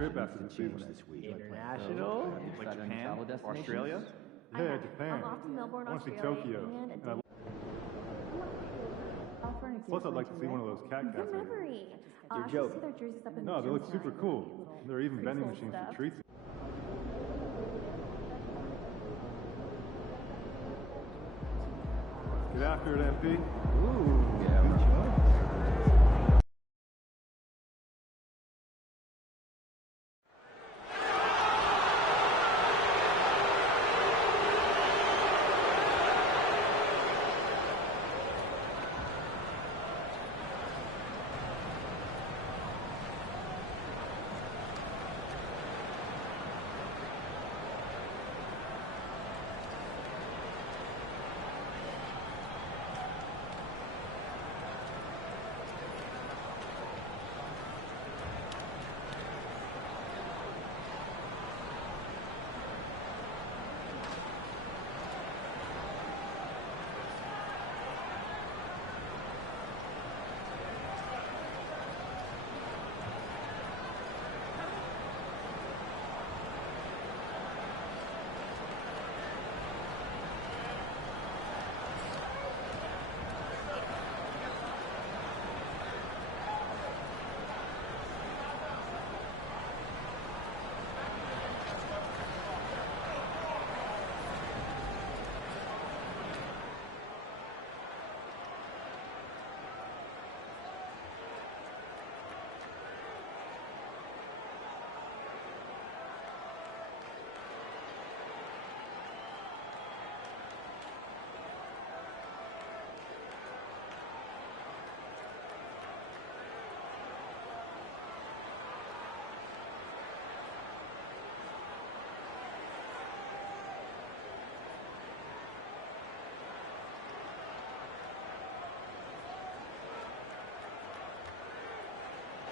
trip after the change this week. International? Like Japan, Australia? Yeah, Japan. I'm off to Melbourne, I want to see Australia. Tokyo. Plus, I'd like to see one of those cat cats. Good memory. You're I joking. see their jerseys up in No, the they gym look super tonight. cool. There are even vending cool machines stuff. for treats. Get after it, MP. Ooh, yeah, we're sure.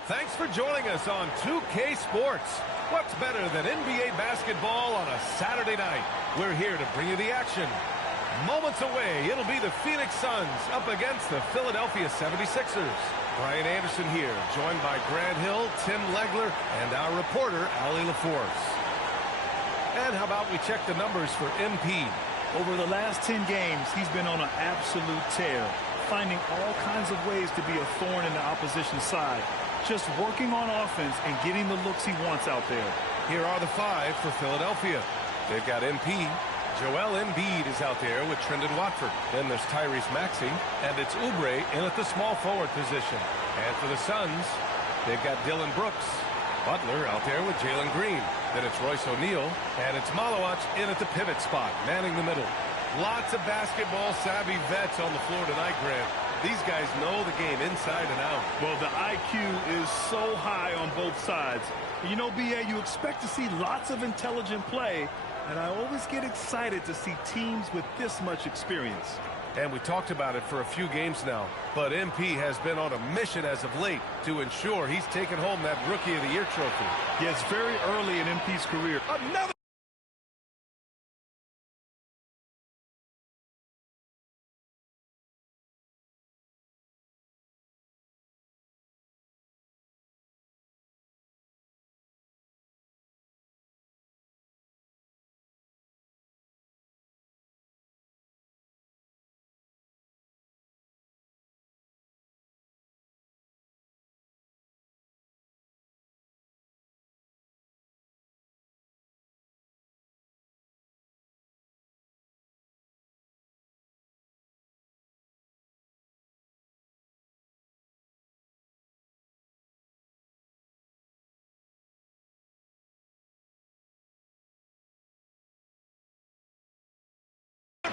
Thanks for joining us on 2K Sports. What's better than NBA basketball on a Saturday night? We're here to bring you the action. Moments away, it'll be the Phoenix Suns up against the Philadelphia 76ers. Brian Anderson here, joined by Grant Hill, Tim Legler, and our reporter, Allie LaForce. And how about we check the numbers for MP? Over the last 10 games, he's been on an absolute tear, finding all kinds of ways to be a thorn in the opposition's side. Just working on offense and getting the looks he wants out there. Here are the five for Philadelphia. They've got MP. Joel Embiid is out there with Trendon Watford. Then there's Tyrese Maxey, and it's Oubre in at the small forward position. And for the Suns, they've got Dylan Brooks. Butler out there with Jalen Green. Then it's Royce O'Neal, and it's Malowacz in at the pivot spot, manning the middle. Lots of basketball-savvy vets on the floor tonight, Grant. These guys know the game inside and out. Well, the IQ is so high on both sides. You know, B.A., you expect to see lots of intelligent play, and I always get excited to see teams with this much experience. And we talked about it for a few games now, but MP has been on a mission as of late to ensure he's taken home that Rookie of the Year trophy. Yeah, it's very early in MP's career. Another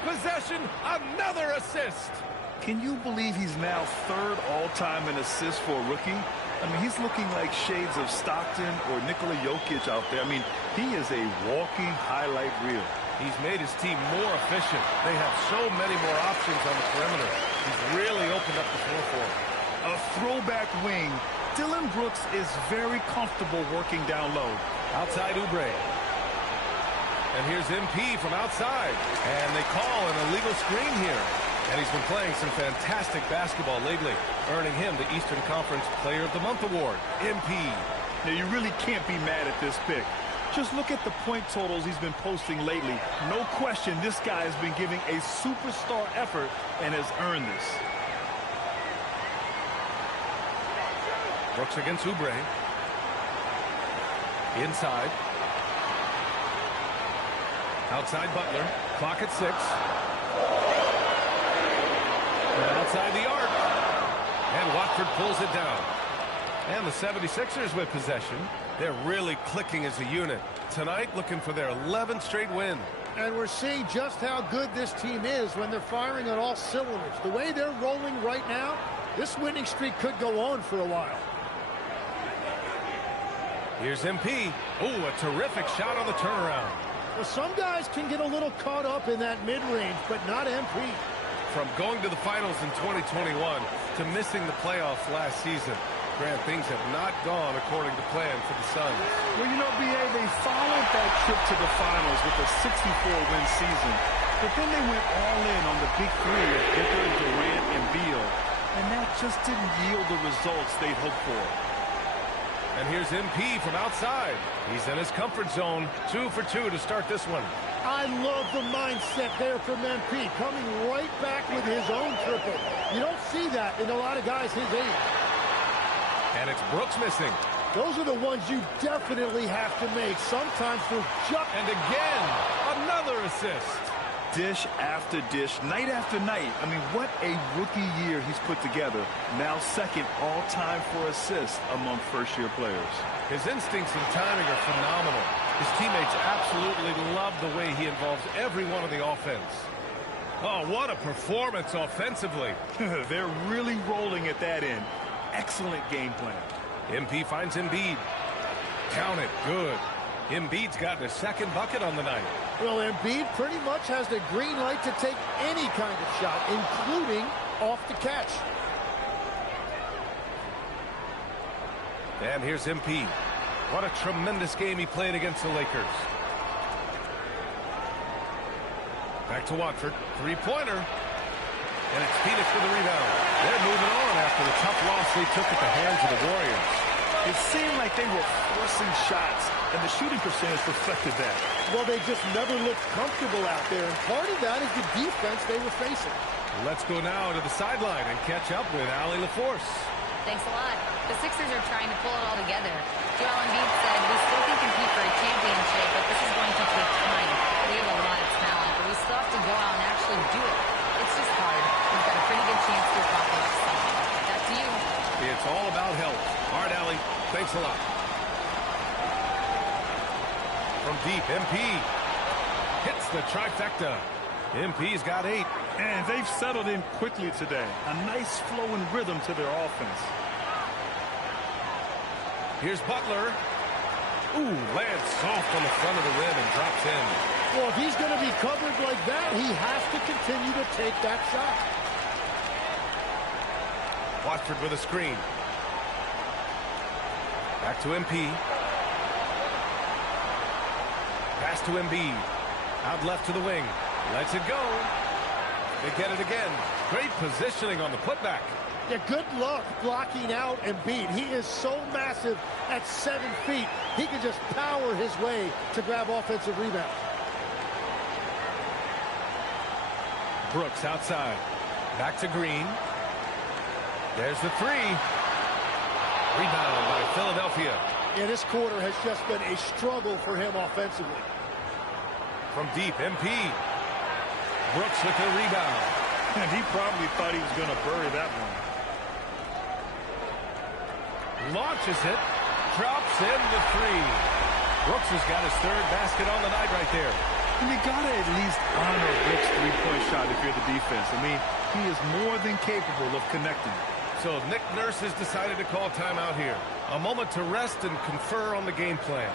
possession, another assist. Can you believe he's now third all-time in assists for a rookie? I mean, he's looking like shades of Stockton or Nikola Jokic out there. I mean, he is a walking highlight reel. He's made his team more efficient. They have so many more options on the perimeter. He's really opened up the floor for them. A throwback wing. Dylan Brooks is very comfortable working down low. Outside Oubre. And here's MP from outside. And they call an illegal screen here. And he's been playing some fantastic basketball lately, earning him the Eastern Conference Player of the Month award. MP Now, you really can't be mad at this pick. Just look at the point totals he's been posting lately. No question, this guy has been giving a superstar effort and has earned this. Brooks against Oubre. Inside. Outside Butler. Clock at 6. And outside the arc. And Watford pulls it down. And the 76ers with possession. They're really clicking as a unit. Tonight, looking for their 11th straight win. And we're seeing just how good this team is when they're firing on all cylinders. The way they're rolling right now, this winning streak could go on for a while. Here's MP. Oh, a terrific shot on the turnaround. Well, some guys can get a little caught up in that mid-range, but not MP. From going to the finals in 2021 to missing the playoffs last season, Grant, things have not gone according to plan for the Suns. Well, you know, B.A., they followed that trip to the finals with a 64-win season. But then they went all in on the big three of Booker, Durant, and Beal. And that just didn't yield the results they'd hoped for. And here's MP from outside. He's in his comfort zone. 2 for 2 to start this one. I love the mindset there from MP, coming right back with his own triple. You don't see that in a lot of guys his age. And it's Brooks missing. Those are the ones you definitely have to make. Sometimes they're just... And again, another assist. Dish after dish, night after night. I mean, what a rookie year he's put together. Now second all-time for assists among first-year players. His instincts and timing are phenomenal. His teammates absolutely love the way he involves everyone on the offense. Oh, what a performance offensively. They're really rolling at that end. Excellent game plan. MP finds Embiid. Count it. Good. Embiid's gotten a second bucket on the night. Well, Embiid pretty much has the green light to take any kind of shot, including off the catch. And here's MP. What a tremendous game he played against the Lakers. Back to Watford. Three-pointer. And it's Phoenix with the rebound. They're moving on after the tough loss they took at the hands of the Warriors. It seemed like they were forcing shots, and the shooting percentage reflected that. Well, they just never looked comfortable out there, and part of that is the defense they were facing. Let's go now to the sideline and catch up with Allie LaForce. Thanks a lot. The Sixers are trying to pull it all together. Joel Embiid said, we still can compete for a championship, but this is going to take time. We have a lot of talent, but we still have to go out and actually do it. It's just hard. We've got a pretty good chance to accomplish something. Back to you. It's all about health. All right, Allie. Thanks a lot. From deep, MP hits the trifecta. MP's got 8. And they've settled in quickly today. A nice flowing rhythm to their offense. Here's Butler. Ooh, lands soft on the front of the rim and drops in. Well, if he's going to be covered like that, he has to continue to take that shot. Watford with a screen. Back to MP. Pass to Embiid. Out left to the wing. Lets it go. They get it again. Great positioning on the putback. Yeah, good luck blocking out Embiid. He is so massive at 7 feet. He can just power his way to grab offensive rebounds. Brooks outside. Back to Green. There's the 3. Rebound by Philadelphia. Yeah, this quarter has just been a struggle for him offensively. From deep, MP. Brooks with the rebound. And he probably thought he was going to bury that one. Launches it. Drops in the 3. Brooks has got his 3rd basket on the night right there. And you got to at least honor Rick's three-point shot if you're the defense. I mean, he is more than capable of connecting. So Nick Nurse has decided to call timeout here. A moment to rest and confer on the game plan.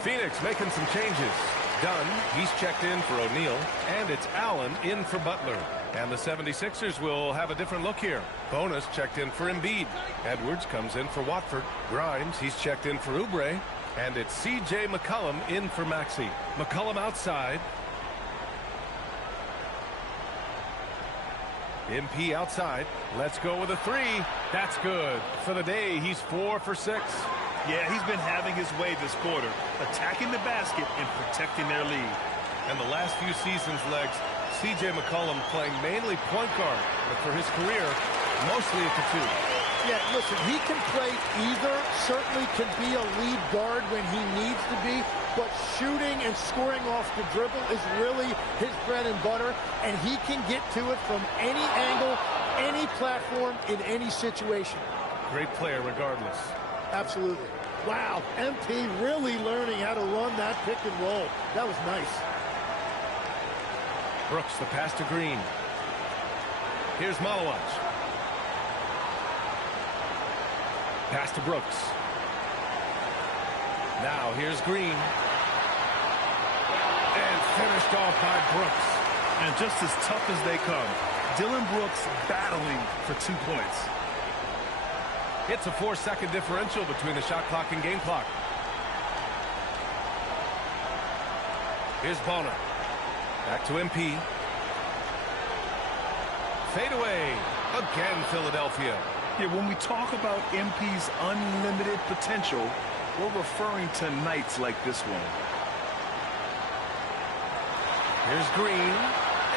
Phoenix making some changes. Dunn, he's checked in for O'Neal, and it's Allen in for Butler. And the 76ers will have a different look here. Bonus checked in for Embiid. Edwards comes in for Watford. Grimes, he's checked in for Oubre. And it's C.J. McCollum in for Maxey. McCollum outside. MP outside. Let's go with a three. That's good. For the day, he's 4 for 6. Yeah, he's been having his way this quarter, attacking the basket and protecting their lead. And the last few seasons, Legs, C.J. McCollum playing mainly point guard, but for his career, mostly at the 2. Yeah, listen, he can play either, certainly can be a lead guard when he needs to be, but shooting and scoring off the dribble is really his bread and butter, and he can get to it from any angle, any platform, in any situation. Great player regardless. Absolutely. Wow, MP really learning how to run that pick and roll. That was nice. Brooks, the pass to Green. Here's Malawach. Pass to Brooks. Now here's Green. And finished off by Brooks. And just as tough as they come, Dillon Brooks battling for 2 points. It's a 4-second differential between the shot clock and game clock. Here's Bonner. Back to MP. Fade away. Again, Philadelphia. Yeah, when we talk about MP's unlimited potential, we're referring to nights like this one. Here's Green.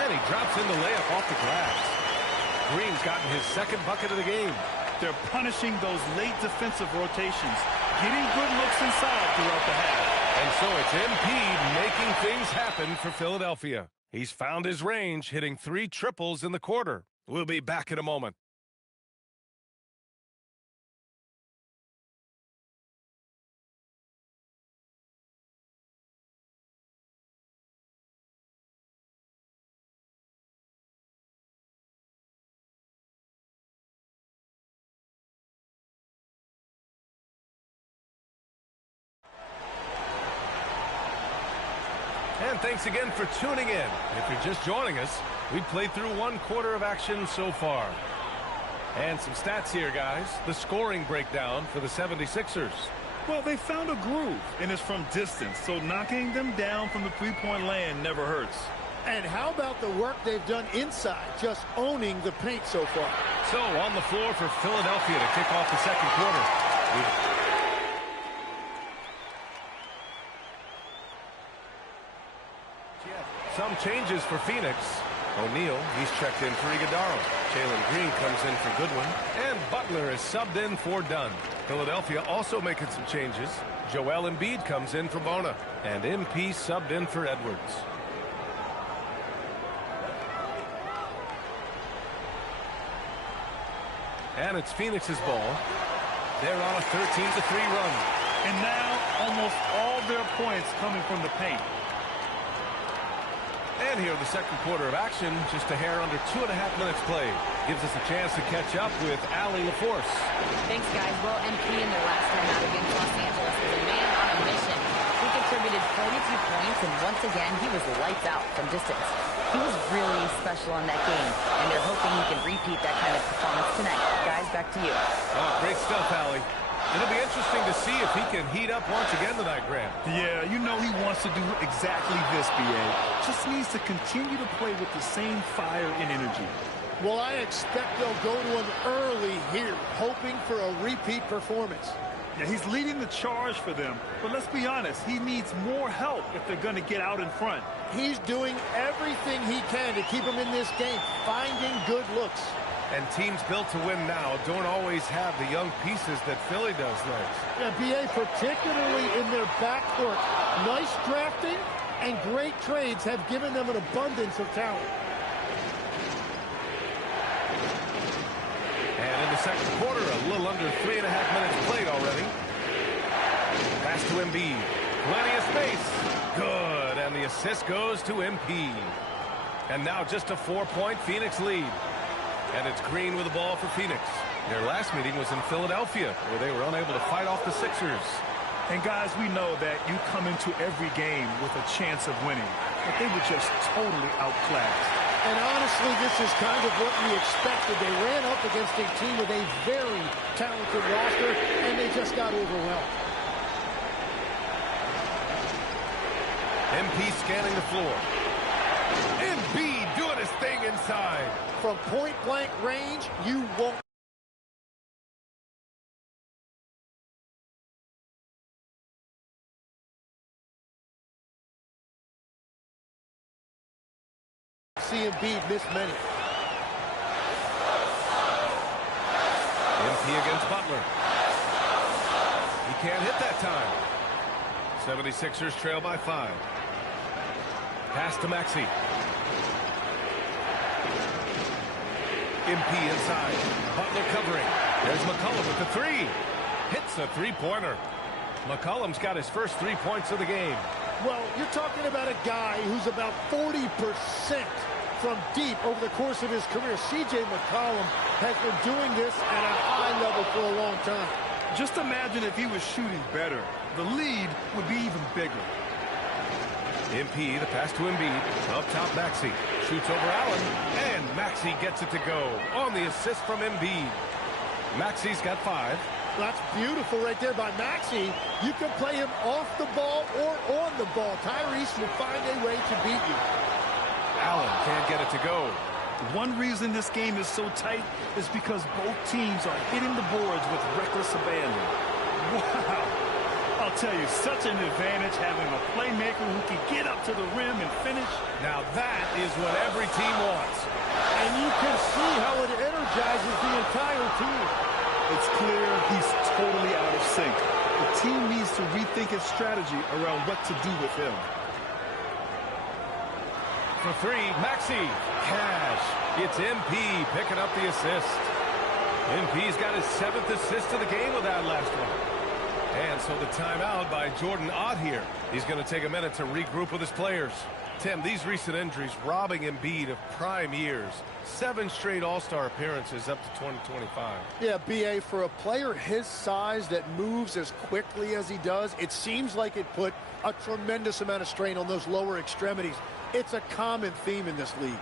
And he drops in the layup off the glass. Green's gotten his second bucket of the game. They're punishing those late defensive rotations, getting good looks inside throughout the half. And so it's MP making things happen for Philadelphia. He's found his range, hitting 3 triples in the quarter. We'll be back in a moment. And thanks again for tuning in. If you're just joining us, we've played through 1 quarter of action so far. And some stats here, guys. The scoring breakdown for the 76ers. Well, they found a groove, and it's from distance, so knocking them down from the three-point land never hurts. And how about the work they've done inside, just owning the paint so far? So on the floor for Philadelphia to kick off the second quarter. Some changes for Phoenix. O'Neal, he's checked in for Iguodala. Jalen Green comes in for Goodwin. And Butler is subbed in for Dunn. Philadelphia also making some changes. Joel Embiid comes in for Bona. And MP subbed in for Edwards. And it's Phoenix's ball. They're on a 13-3 run. And now almost all their points coming from the paint. And here in the second quarter of action, just a hair under 2.5 minutes played. Gives us a chance to catch up with Allie LaForce. Thanks, guys. Well, MP in their last time out against Los Angeles is a man on a mission. He contributed 42 points, and once again, he was lights out from distance. He was really special in that game, and they're hoping he can repeat that kind of performance tonight. Guys, back to you. Oh, great stuff, Allie. It'll be interesting to see if he can heat up once again tonight, Graham. Yeah, you know he wants to do exactly this, B.A. Just needs to continue to play with the same fire and energy. Well, I expect they'll go to him early here, hoping for a repeat performance. Yeah, he's leading the charge for them, but let's be honest, he needs more help if they're going to get out in front. He's doing everything he can to keep them in this game, finding good looks. And teams built to win now don't always have the young pieces that Philly does, Legs. Yeah, B.A., particularly in their backcourt. Nice drafting and great trades have given them an abundance of talent. And in the second quarter, a little under 3.5 minutes played already. Pass to Embiid. Plenty of space. Good. And the assist goes to MP. And now just a 4-point Phoenix lead. And it's Green with the ball for Phoenix. Their last meeting was in Philadelphia, where they were unable to fight off the Sixers. And guys, we know that you come into every game with a chance of winning, but they were just totally outclassed. And honestly, this is kind of what we expected. They ran up against a team with a very talented roster, and they just got overwhelmed. MP scanning the floor. Embiid doing his thing inside. From point-blank range, you won't see Embiid miss many. MP against Butler. He can't hit that time. 76ers trail by 5. Pass to Maxey. MP inside. Butler covering. There's McCollum with the 3. Hits a three-pointer. McCollum's got his first 3 points of the game. Well, you're talking about a guy who's about 40% from deep over the course of his career. C.J. McCollum has been doing this at a high level for a long time. Just imagine if he was shooting better. The lead would be even bigger. MP, the pass to Embiid. Up top, Maxey. Shoots over Allen. And Maxey gets it to go on the assist from Embiid. Maxey's got 5. That's beautiful right there by Maxey. You can play him off the ball or on the ball. Tyrese will find a way to beat you. Allen can't get it to go. One reason this game is so tight is because both teams are hitting the boards with reckless abandon. Wow. I'll tell you, such an advantage having a playmaker who can get up to the rim and finish. Now that is what every team wants. And you can see how it energizes the entire team. It's clear he's totally out of sync. The team needs to rethink its strategy around what to do with him. For 3, Maxey. Cash. It's MP picking up the assist. MP's got his 7th assist of the game with that last one. And so the timeout by Jordan Ott here. He's going to take a minute to regroup with his players. Tim, these recent injuries robbing Embiid of prime years. 7 straight All-Star appearances up to 2025. Yeah, B.A., for a player his size that moves as quickly as he does, it seems like it put a tremendous amount of strain on those lower extremities. It's a common theme in this league.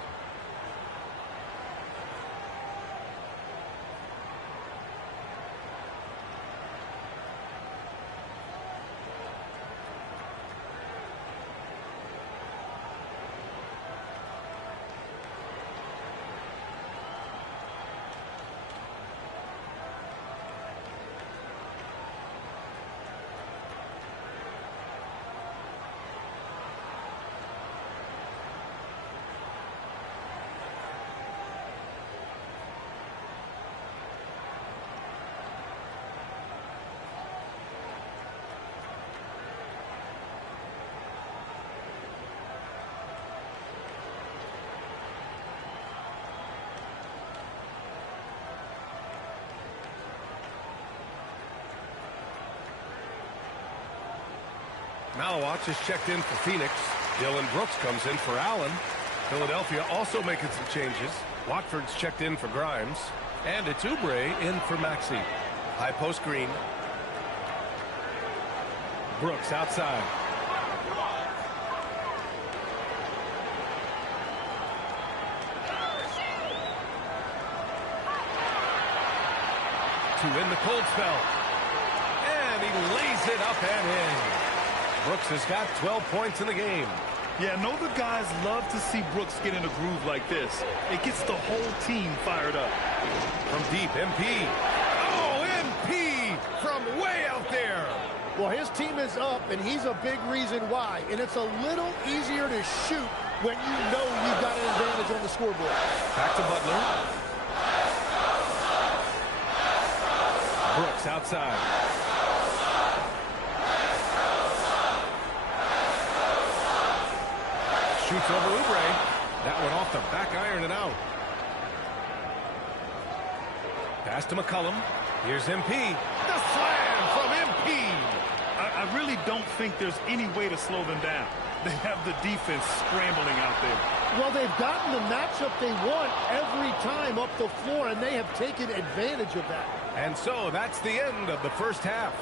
Malawatch is checked in for Phoenix. Dylan Brooks comes in for Allen. Philadelphia also making some changes. Watford's checked in for Grimes. And it's Oubre in for Maxey. High post Green. Brooks outside. To win the cold spell. And he lays it up and in. Brooks has got 12 points in the game. Yeah, I know the guys love to see Brooks get in a groove like this. It gets the whole team fired up. From deep, MP. Oh, MP from way out there. Well, his team is up, and he's a big reason why. And it's a little easier to shoot when you know you've got an advantage on the scoreboard. Back to Butler. Brooks outside. Shoots over Oubre. That one off the back iron and out. Pass to McCollum. Here's MP. The slam from MP. I really don't think there's any way to slow them down. They have the defense scrambling out there. Well, they've gotten the matchup they want every time up the floor, and they have taken advantage of that. And so that's the end of the first half.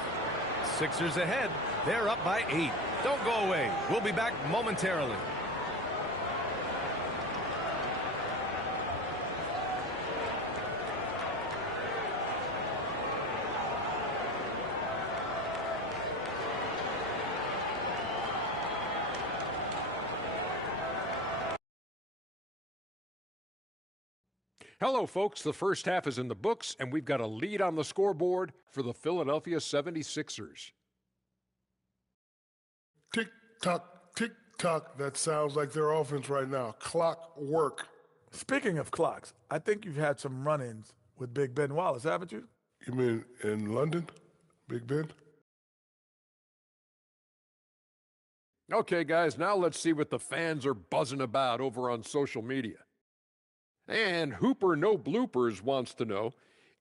Sixers ahead. They're up by 8. Don't go away. We'll be back momentarily. Hello, folks. The first half is in the books, and we've got a lead on the scoreboard for the Philadelphia 76ers. Tick-tock, tick-tock. That sounds like their offense right now. Clock work. Speaking of clocks, I think you've had some run-ins with Big Ben Wallace, haven't you? You mean in London, Big Ben? Okay, guys, now let's see what the fans are buzzing about over on social media. And Hooper No Bloopers wants to know,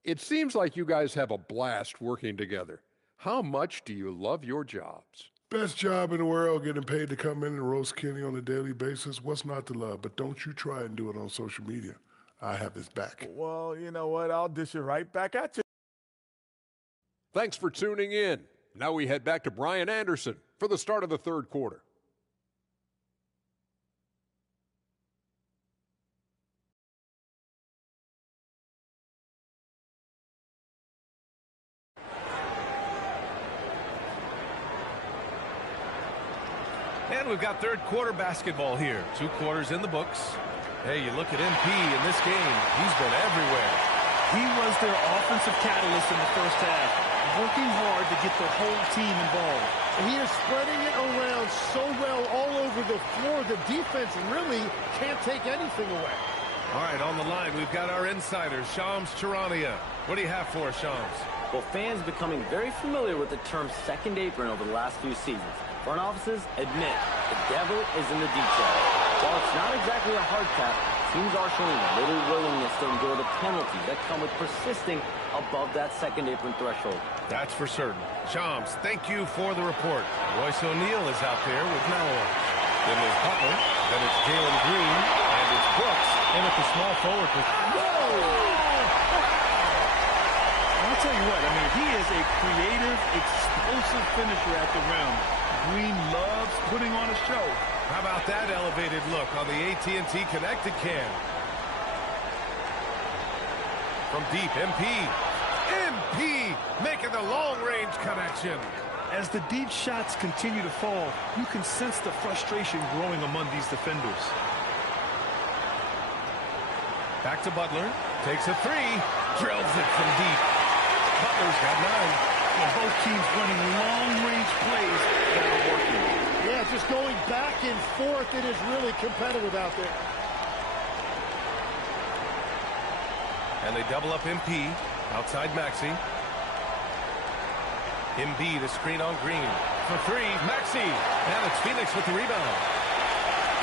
it seems like you guys have a blast working together. How much do you love your jobs? Best job in the world, getting paid to come in and roast Kenny on a daily basis. What's not to love? But don't you try and do it on social media. I have his back. Well, you know what? I'll dish it right back at you. Thanks for tuning in. Now we head back to Brian Anderson for the start of the third quarter. And we've got third quarter basketball here. 2 quarters in the books. Hey, you look at MP in this game. He's been everywhere. He was their offensive catalyst in the first half, working hard to get the whole team involved. He is spreading it around so well all over the floor. The defense really can't take anything away. All right, on the line, we've got our insider, Shams Charania. What do you have for us, Shams? Well, fans becoming very familiar with the term second apron over the last few seasons. Front offices admit the devil is in the detail. While it's not exactly a hard cap, teams are showing little willingness to endure the penalties that come with persisting above that second apron threshold. That's for certain. Shams, thank you for the report. Royce O'Neal is out there with Malloy. Then there's Butler. Then it's Jalen Green. And it's Brooks in at the small forward position. I'll tell you what, I mean, he is a creative, explosive finisher at the rim. Green loves putting on a show. How about that elevated look on the AT&T Connected Cam? From deep, MP. MP making the long-range connection. As the deep shots continue to fall, you can sense the frustration growing among these defenders. Back to Butler. Takes a 3. Drills it from deep. Butler's got 9. And both teams running long-range plays that are working. Yeah, just going back and forth. It is really competitive out there. And they double up MP. Outside Maxey. Embiid, the screen on Green. For 3, Maxey. And it's Phoenix with the rebound.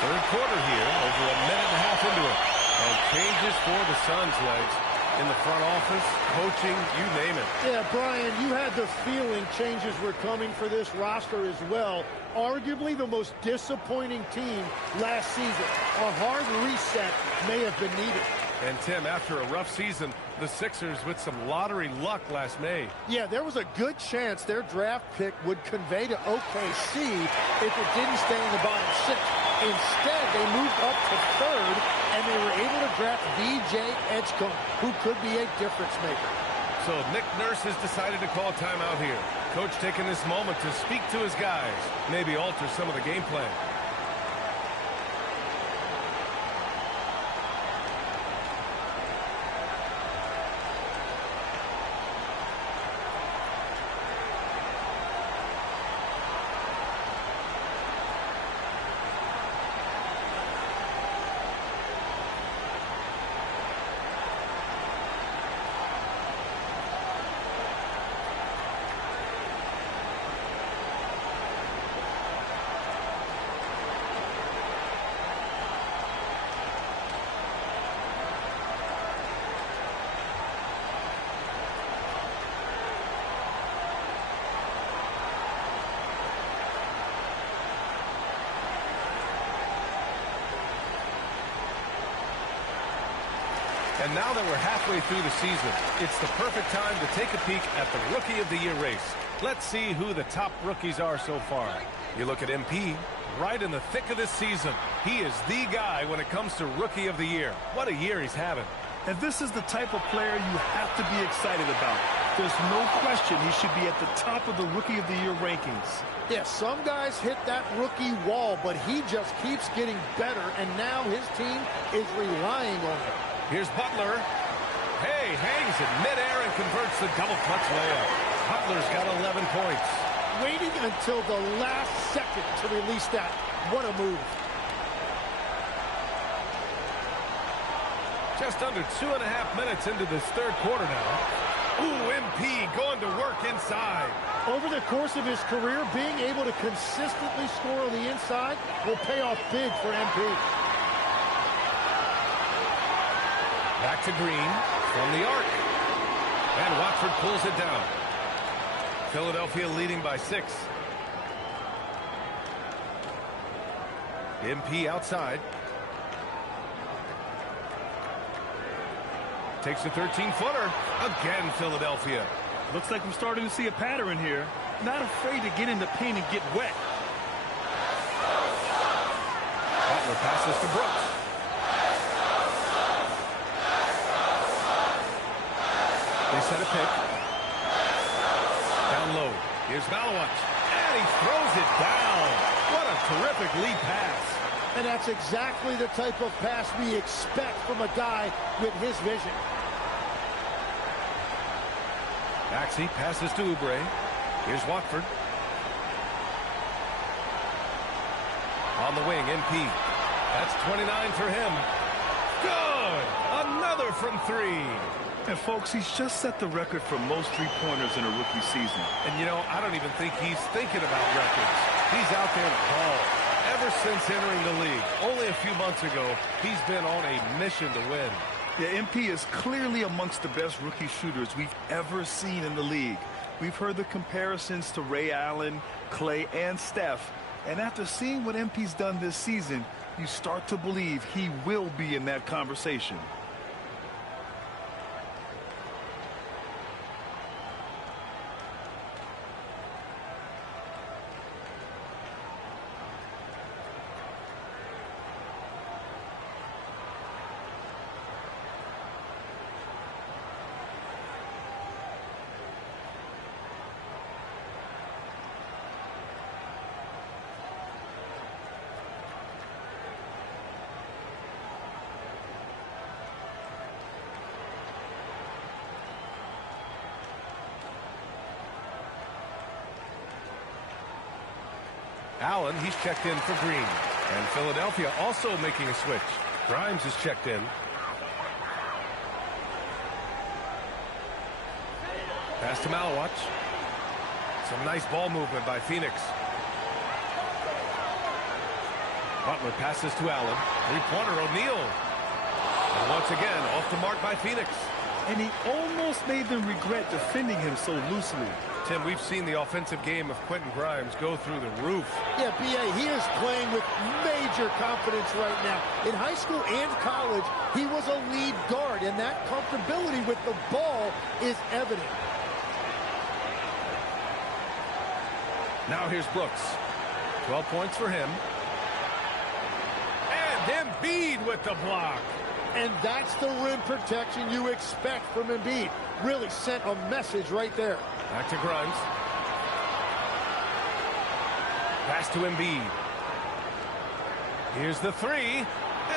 Third quarter here, over a minute and a half into it. And changes for the Suns, legs. In the front office, coaching, you name it. Yeah, Brian, you had the feeling changes were coming for this roster as well. Arguably the most disappointing team last season. A hard reset may have been needed. And Tim, after a rough season, the Sixers with some lottery luck last May. Yeah, there was a good chance their draft pick would convey to OKC if it didn't stay in the bottom 6. Instead, they moved up to 3rd, and they were able to draft B.J. Edgecombe, who could be a difference maker. So Nick Nurse has decided to call timeout here. Coach taking this moment to speak to his guys, maybe alter some of the game plan. And now that we're halfway through the season, it's the perfect time to take a peek at the Rookie of the Year race. Let's see who the top rookies are so far. You look at MP, right in the thick of this season. He is the guy when it comes to Rookie of the Year. What a year he's having. And this is the type of player you have to be excited about. There's no question he should be at the top of the Rookie of the Year rankings. Yeah, some guys hit that rookie wall, but he just keeps getting better, and now his team is relying on him. Here's Butler. Hey, hangs in midair and converts the double clutch layup. Butler's got 11 points. Waiting until the last second to release that. What a move. Just under 2.5 minutes into this third quarter now. Ooh, MP going to work inside. Over the course of his career, being able to consistently score on the inside will pay off big for MP. Back to Green from the arc. And Watford pulls it down. Philadelphia leading by 6. MP outside. Takes a 13-footer. Again, Philadelphia. Looks like we're starting to see a pattern here. Not afraid to get in the paint and get wet. Butler passes to Brooks. They set a pick. Down low. Here's Malawach. And he throws it down. What a terrific lead pass. And that's exactly the type of pass we expect from a guy with his vision. Maxey passes to Oubre. Here's Watford. On the wing, MP. That's 29 for him. Good! Another from 3. And folks, he's just set the record for most three-pointers in a rookie season. And you know, I don't even think he's thinking about records. He's out there to ball. Ever since entering the league, only a few months ago, he's been on a mission to win. Yeah, MP is clearly amongst the best rookie shooters we've ever seen in the league. We've heard the comparisons to Ray Allen, Clay, and Steph. And after seeing what MP's done this season, you start to believe he will be in that conversation. Allen, he's checked in for Green. And Philadelphia also making a switch. Grimes is checked in. Pass to Malawach. Some nice ball movement by Phoenix. Butler passes to Allen. Three-pointer, O'Neal. And once again, off the mark by Phoenix. And he almost made them regret defending him so loosely. Tim, we've seen the offensive game of Quentin Grimes go through the roof. Yeah, B.A., he is playing with major confidence right now. In high school and college, he was a lead guard, and that comfortability with the ball is evident. Now here's Brooks. 12 points for him. And Embiid with the block. And that's the rim protection you expect from Embiid. Really sent a message right there. Back to Grimes. Pass to Embiid. Here's the three.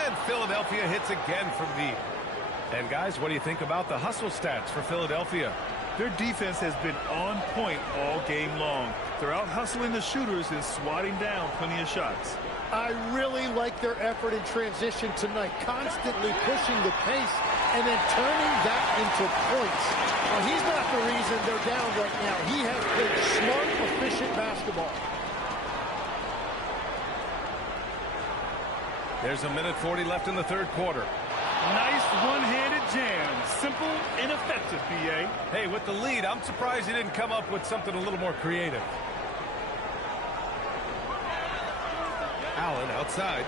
And Philadelphia hits again from deep. And guys, what do you think about the hustle stats for Philadelphia? Their defense has been on point all game long. They're out hustling the shooters and swatting down plenty of shots. I really like their effort in transition tonight, constantly pushing the pace and then turning that into points. Now, he's not the reason they're down right now. He has played smart, efficient basketball. There's a minute 40 left in the third quarter. Nice one-handed jam. Simple and effective, B.A. Hey, with the lead, I'm surprised he didn't come up with something a little more creative. Allen outside.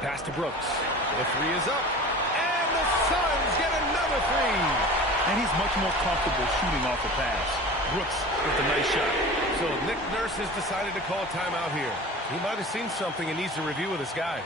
Pass to Brooks. The three is up. And the Suns get another the three. And he's much more comfortable shooting off the pass. Brooks with a nice shot. So Nick Nurse has decided to call a timeout here. He might have seen something and needs to review with his guys.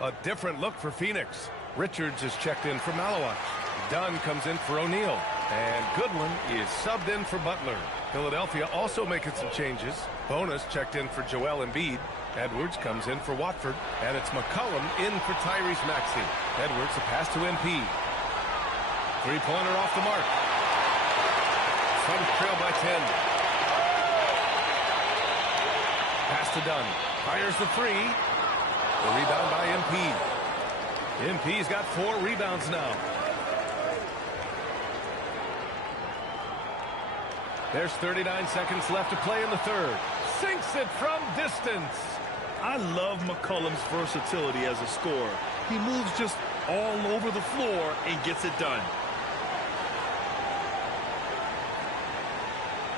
A different look for Phoenix. Richards is checked in for Malawach. Dunn comes in for O'Neal. And Goodwin is subbed in for Butler. Philadelphia also making some changes. Bonus checked in for Joel Embiid. Edwards comes in for Watford. And it's McCollum in for Tyrese Maxey. Edwards a pass to MP. Three-pointer off the mark. Suns trail by 10. Pass to Dunn. Fires the three. The rebound by MP. MP's got 4 rebounds now. There's 39 seconds left to play in the third. Sinks it from distance. I love McCollum's versatility as a scorer. He moves just all over the floor and gets it done.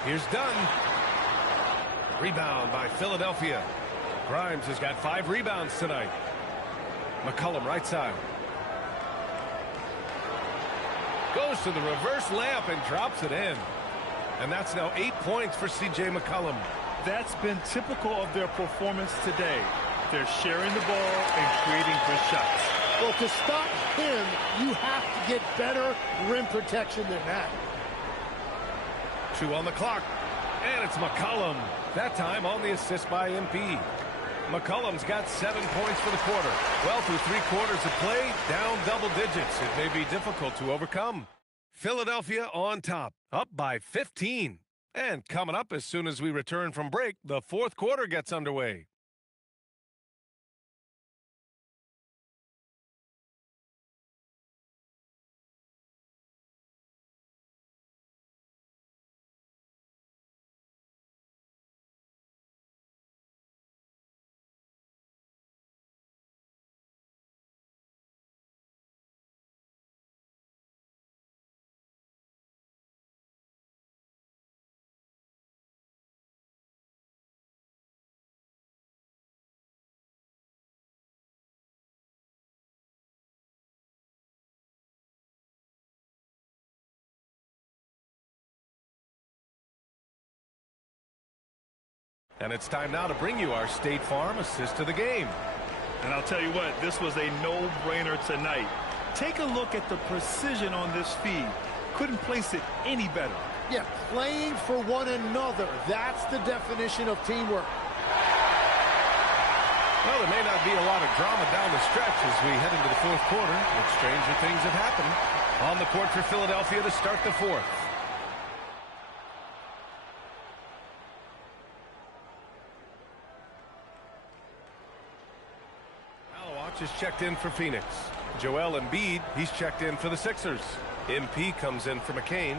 Here's Dunn. Rebound by Philadelphia. Grimes has got 5 rebounds tonight. McCollum right side. Goes to the reverse layup and drops it in. And that's now 8 points for C.J. McCollum. That's been typical of their performance today. They're sharing the ball and creating good shots. Well, to stop him, you have to get better rim protection than that. 2 on the clock. And it's McCollum. That time on the assist by MP. McCollum's got 7 points for the quarter. Well, through 3 quarters of play, down double digits. It may be difficult to overcome. Philadelphia on top, up by 15. And coming up as soon as we return from break, the fourth quarter gets underway. And it's time now to bring you our State Farm assist of the game. And I'll tell you what, this was a no-brainer tonight. Take a look at the precision on this feed. Couldn't place it any better. Yeah, playing for one another. That's the definition of teamwork. Well, there may not be a lot of drama down the stretch as we head into the fourth quarter, but stranger things have happened. On the court for Philadelphia to start the fourth. Malawach is checked in for Phoenix. Joel Embiid, he's checked in for the Sixers. MP comes in for McCain.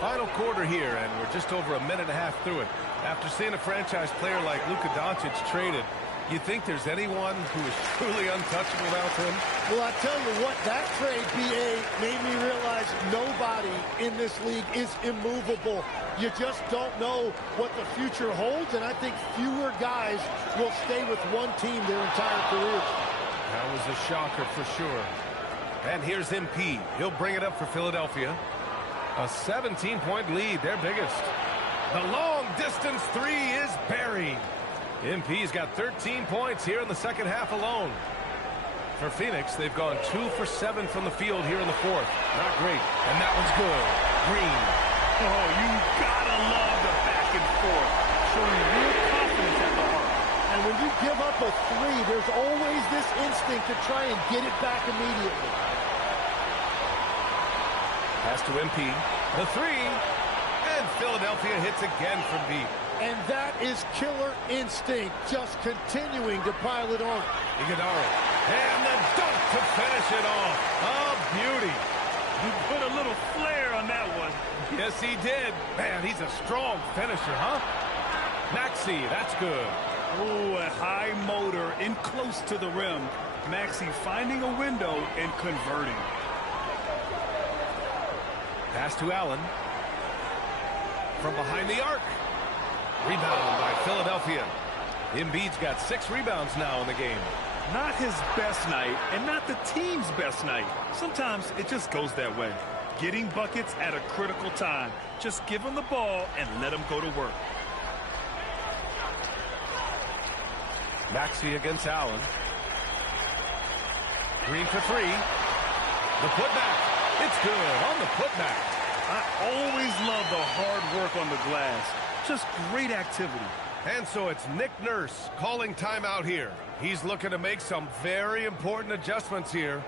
Final quarter here, and we're just over a minute and a half through it. After seeing a franchise player like Luka Doncic traded, you think there's anyone who is truly untouchable without him? Well, I tell you what, that trade, B.A., made me realize nobody in this league is immovable. You just don't know what the future holds, and I think fewer guys will stay with one team their entire careers. That was a shocker for sure. And here's MP. He'll bring it up for Philadelphia. A 17-point lead, their biggest. The long-distance three is buried. MP's got 13 points here in the second half alone. For Phoenix, they've gone 2 for 7 from the field here in the fourth. Not great. And that one's good. Green. Oh, you gotta love the back and forth. Showing real confidence at the arc. And when you give up a three, there's always this instinct to try and get it back immediately. Pass to MP. The three. And Philadelphia hits again from deep. And that is killer instinct, just continuing to pile it on. Iguodala. And the dunk to finish it off. A beauty. You put a little flair on that one. Yes, he did. Man, he's a strong finisher, huh? Maxey, that's good. Oh, a high motor in close to the rim. Maxey finding a window and converting. Pass to Allen. From behind the arc. Rebound by Philadelphia. Embiid's got 6 rebounds now in the game. Not his best night and not the team's best night. Sometimes it just goes that way. Getting buckets at a critical time. Just give him the ball and let him go to work. Maxey against Allen. Green for 3. The putback. It's good on the putback. I always love the hard work on the glass. Just great activity. And so it's Nick Nurse calling timeout here. He's looking to make some very important adjustments here.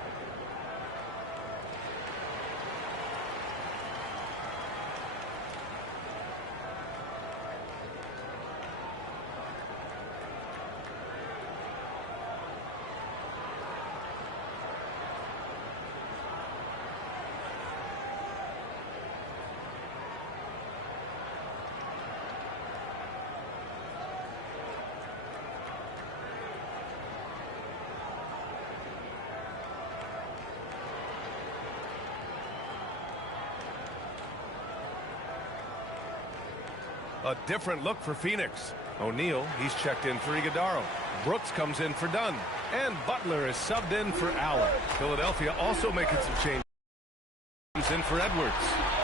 A different look for Phoenix. O'Neal, he's checked in for Iguodala. Brooks comes in for Dunn. And Butler is subbed in for Allen. Philadelphia also making some changes. In for Edwards.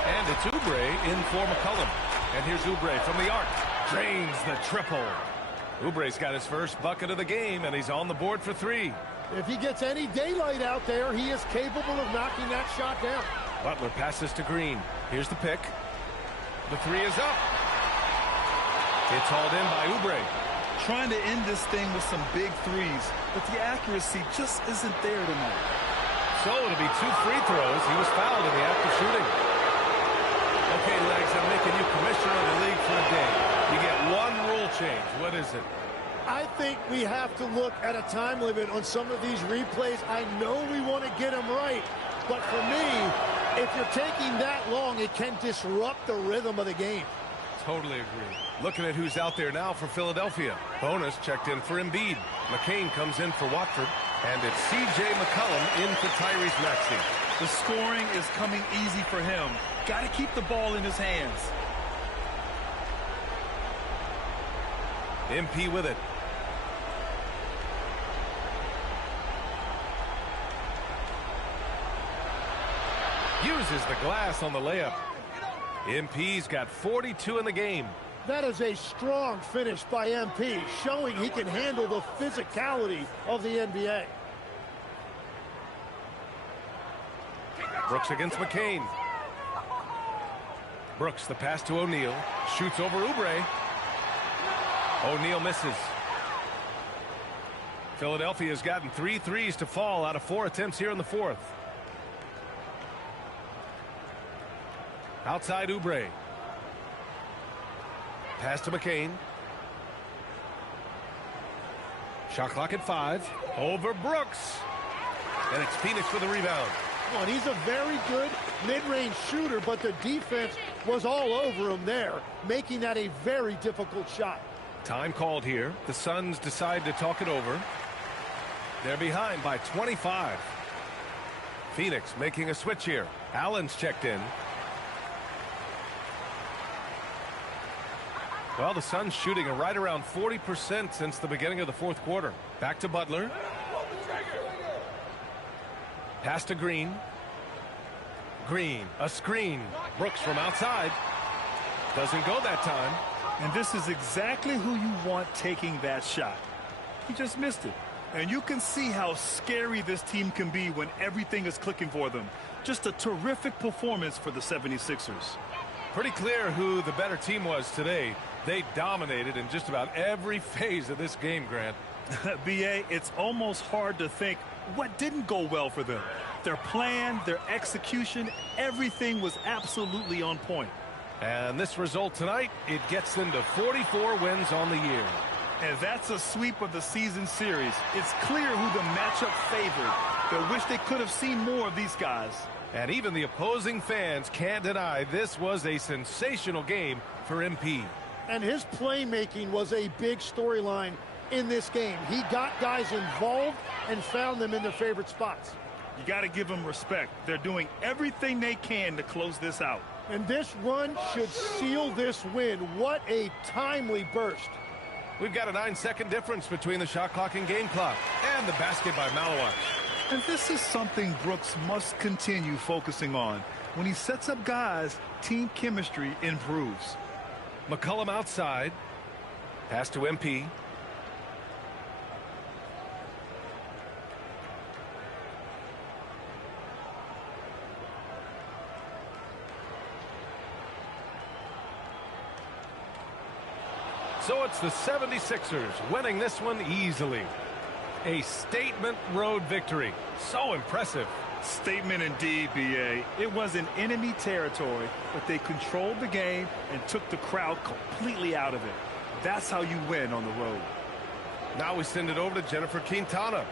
And it's Oubre in for McCollum. And here's Oubre from the arc. Drains the triple. Oubre's got his first bucket of the game, and he's on the board for 3. If he gets any daylight out there, he is capable of knocking that shot down. Butler passes to Green. Here's the pick. The 3 is up. It's hauled in by Oubre. Trying to end this thing with some big threes, but the accuracy just isn't there tonight. So it'll be 2 free throws. He was fouled in the act of shooting. Okay, Legs, I'm making you commissioner of the league for a day. You get 1 rule change. What is it? I think we have to look at a time limit on some of these replays. I know we want to get them right, but for me, if you're taking that long, it can disrupt the rhythm of the game. Totally agree. Looking at who's out there now for Philadelphia. Bonus checked in for Embiid. McCain comes in for Watford. And it's C.J. McCollum in for Tyrese Maxey. The scoring is coming easy for him. Got to keep the ball in his hands. MP with it. Uses the glass on the layup. MP's got 42 in the game. That is a strong finish by MP, showing he can handle the physicality of the NBA. Brooks against McCain. Brooks, the pass to O'Neal. Shoots over Oubre. O'Neal misses. Philadelphia's gotten 3 threes to fall out of 4 attempts here in the fourth. Outside Oubre. Pass to McCain. Shot clock at 5. Over Brooks. And it's Phoenix with the rebound. Well, he's a very good mid-range shooter, but the defense was all over him there, making that a very difficult shot. Time called here. The Suns decide to talk it over. They're behind by 25. Phoenix making a switch here. Allen's checked in. Well, the Suns shooting right around 40% since the beginning of the fourth quarter. Back to Butler. Pass to Green. Green, a screen. Brooks from outside. Doesn't go that time. And this is exactly who you want taking that shot. He just missed it. And you can see how scary this team can be when everything is clicking for them. Just a terrific performance for the 76ers. Pretty clear who the better team was today. They dominated in just about every phase of this game, Grant. B.A., it's almost hard to think what didn't go well for them. Their plan, their execution, everything was absolutely on point. And this result tonight, it gets them to 44 wins on the year. And that's a sweep of the season series. It's clear who the matchup favored. They wish they could have seen more of these guys. And even the opposing fans can't deny this was a sensational game for MP. And his playmaking was a big storyline in this game. He got guys involved and found them in their favorite spots. You got to give them respect. They're doing everything they can to close this out. And this run should seal this win. What a timely burst. We've got a 9-second difference between the shot clock and game clock. And the basket by Malawar. And this is something Brooks must continue focusing on. When he sets up guys, team chemistry improves. McCollum outside. Pass to MP. So it's the 76ers winning this one easily. A statement road victory. So impressive. Statement indeed, B.A. It was in enemy territory, but they controlled the game and took the crowd completely out of it. That's how you win on the road. Now we send it over to Jennifer Quintana.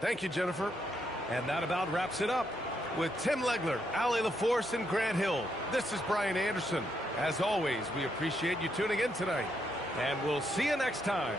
Thank you, Jennifer. And that about wraps it up. With Tim Legler, Ali LaForce, and Grant Hill, this is Brian Anderson. As always, we appreciate you tuning in tonight. And we'll see you next time.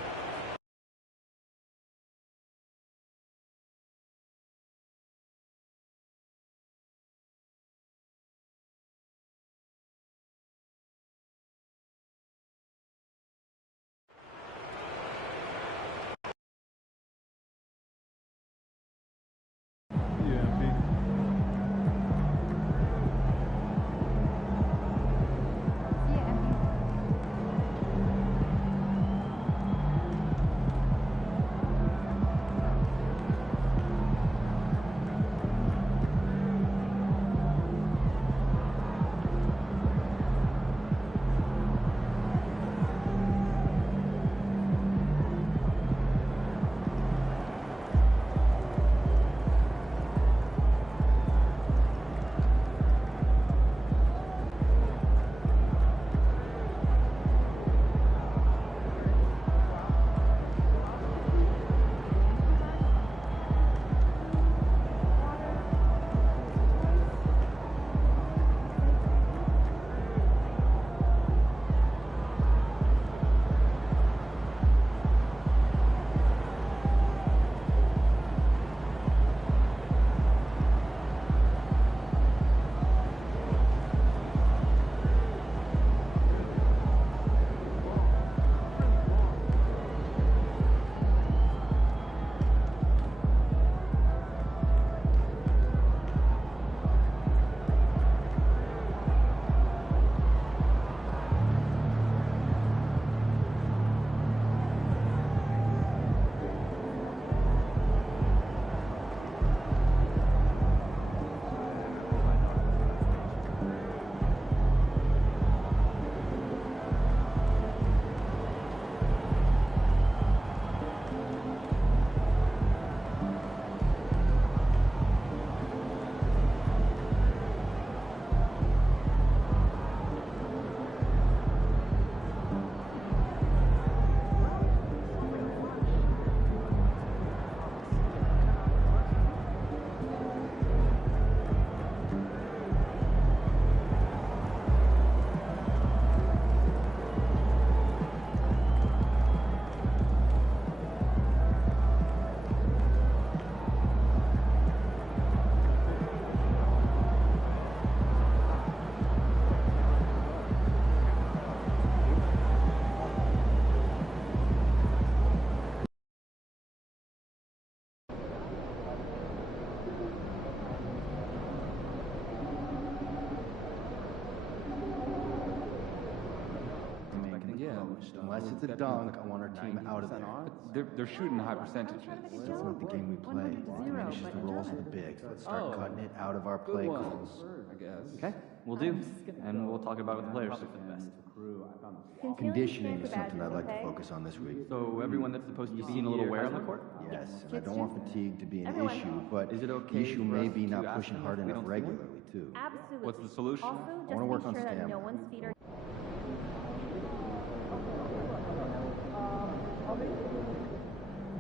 Unless it's a dunk, I want our team out of there. They're shooting high percentages. That's not the game we play. It diminishes the roles of the bigs. Let's start cutting it out of our play calls. I guess. Okay, we'll do. And we'll talk about it with the players. Conditioning is something I'd like to focus on this week. So everyone that's supposed to be seen a little wear on the court? Yes, and I don't want fatigue to be an issue, but Is it okay the issue for may us be to not ask pushing them hard if we enough don't see one? regularly, too. Absolutely. What's the solution? Also, I wanna work on make sure that stamina. no one's feet are...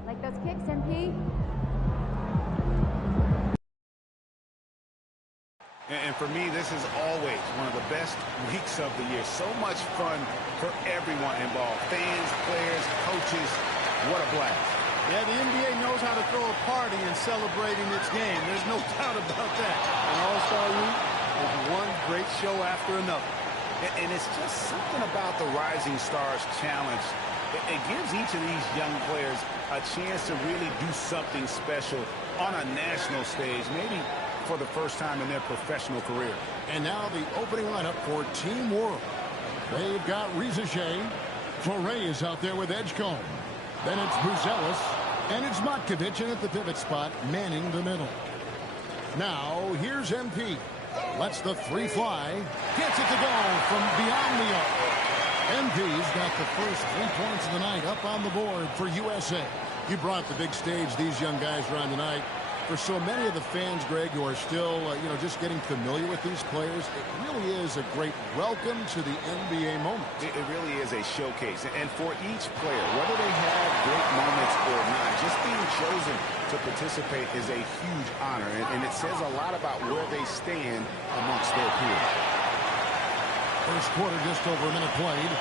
Like those kicks, MP? And for me, this is always one of the best weeks of the year. So much fun for everyone involved. Fans, players, coaches. What a blast. Yeah, the NBA knows how to throw a party in celebrating its game. There's no doubt about that. An All-Star Week is one great show after another. And it's just something about the Rising Stars Challenge. It gives each of these young players a chance to really do something special on a national stage, maybe for the first time in their professional career. And now the opening lineup for Team World. They've got Reza Shea. Torrey is out there with Edgecombe. Then it's Buzelis. And it's Matkovic in at the pivot spot, manning the middle. Now, here's MP. Lets the three fly. Gets it to go from beyond the arc. MP's got the first 3 points of the night up on the board for USA. You brought the big stage these young guys are on tonight. For so many of the fans, Greg, who are still, just getting familiar with these players, it really is a great welcome to the NBA moment. It really is a showcase. And for each player, whether they have great moments or not, just being chosen to participate is a huge honor. And it says a lot about where they stand amongst their peers. First quarter, just over a minute played.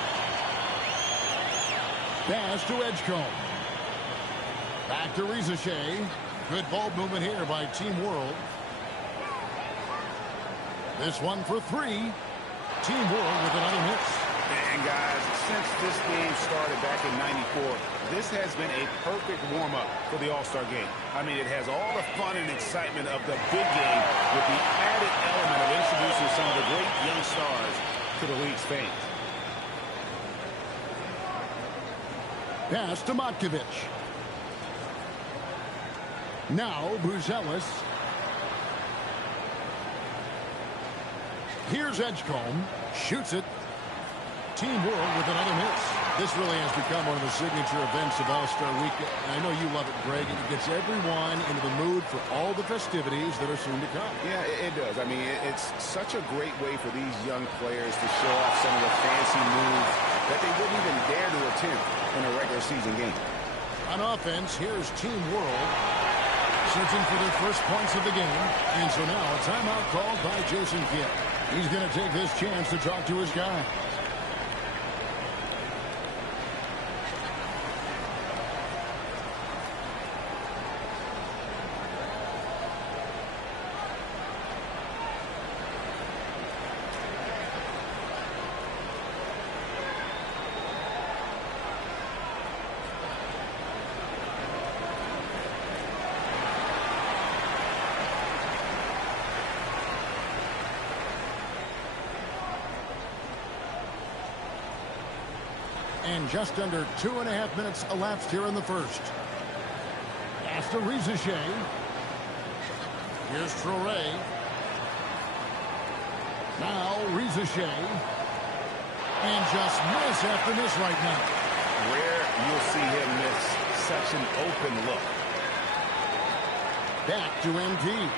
Pass to Edgecombe. Back to Reza Shea. Good ball movement here by Team World. This one for three. Team World with another miss. And guys, since this game started back in '94, this has been a perfect warm-up for the All-Star game. I mean, it has all the fun and excitement of the big game with the added element of introducing some of the great young stars to the league's fans. Pass to Matkovic. Now, Buzelis. Here's Edgecombe. Shoots it. Team World with another miss. This really has become one of the signature events of All-Star Week. And I know you love it, Greg. It gets everyone into the mood for all the festivities that are soon to come. Yeah, it does. I mean, it's such a great way for these young players to show off some of the fancy moves that they wouldn't even dare to attempt in a regular season game. On offense, here's Team World. Searching for their first points of the game. And so now a timeout called by Jason Kidd. He's going to take this chance to talk to his guy. And just under 2.5 minutes elapsed here in the first. Pass to Reza Shea. Here's Torrey. Now Reza Shea. And just miss after miss right now. Rare you'll see him miss such an open look. Back to MP.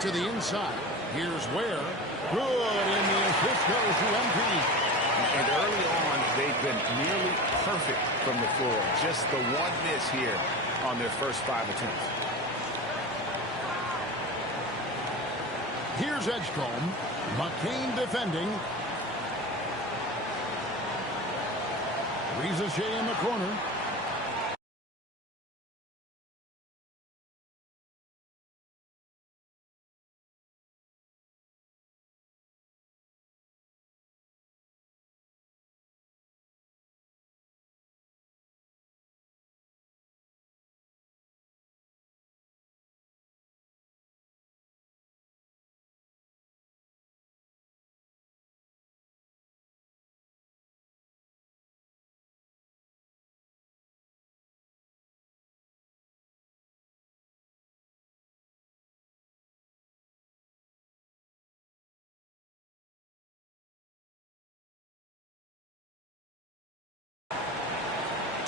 To the inside. Here's Ware. Good, and the assist goes to MP. And early on, they've been nearly perfect from the floor. Just the one miss here on their first 5 attempts. Here's Edgecombe. McCain defending. Reza Shea in the corner.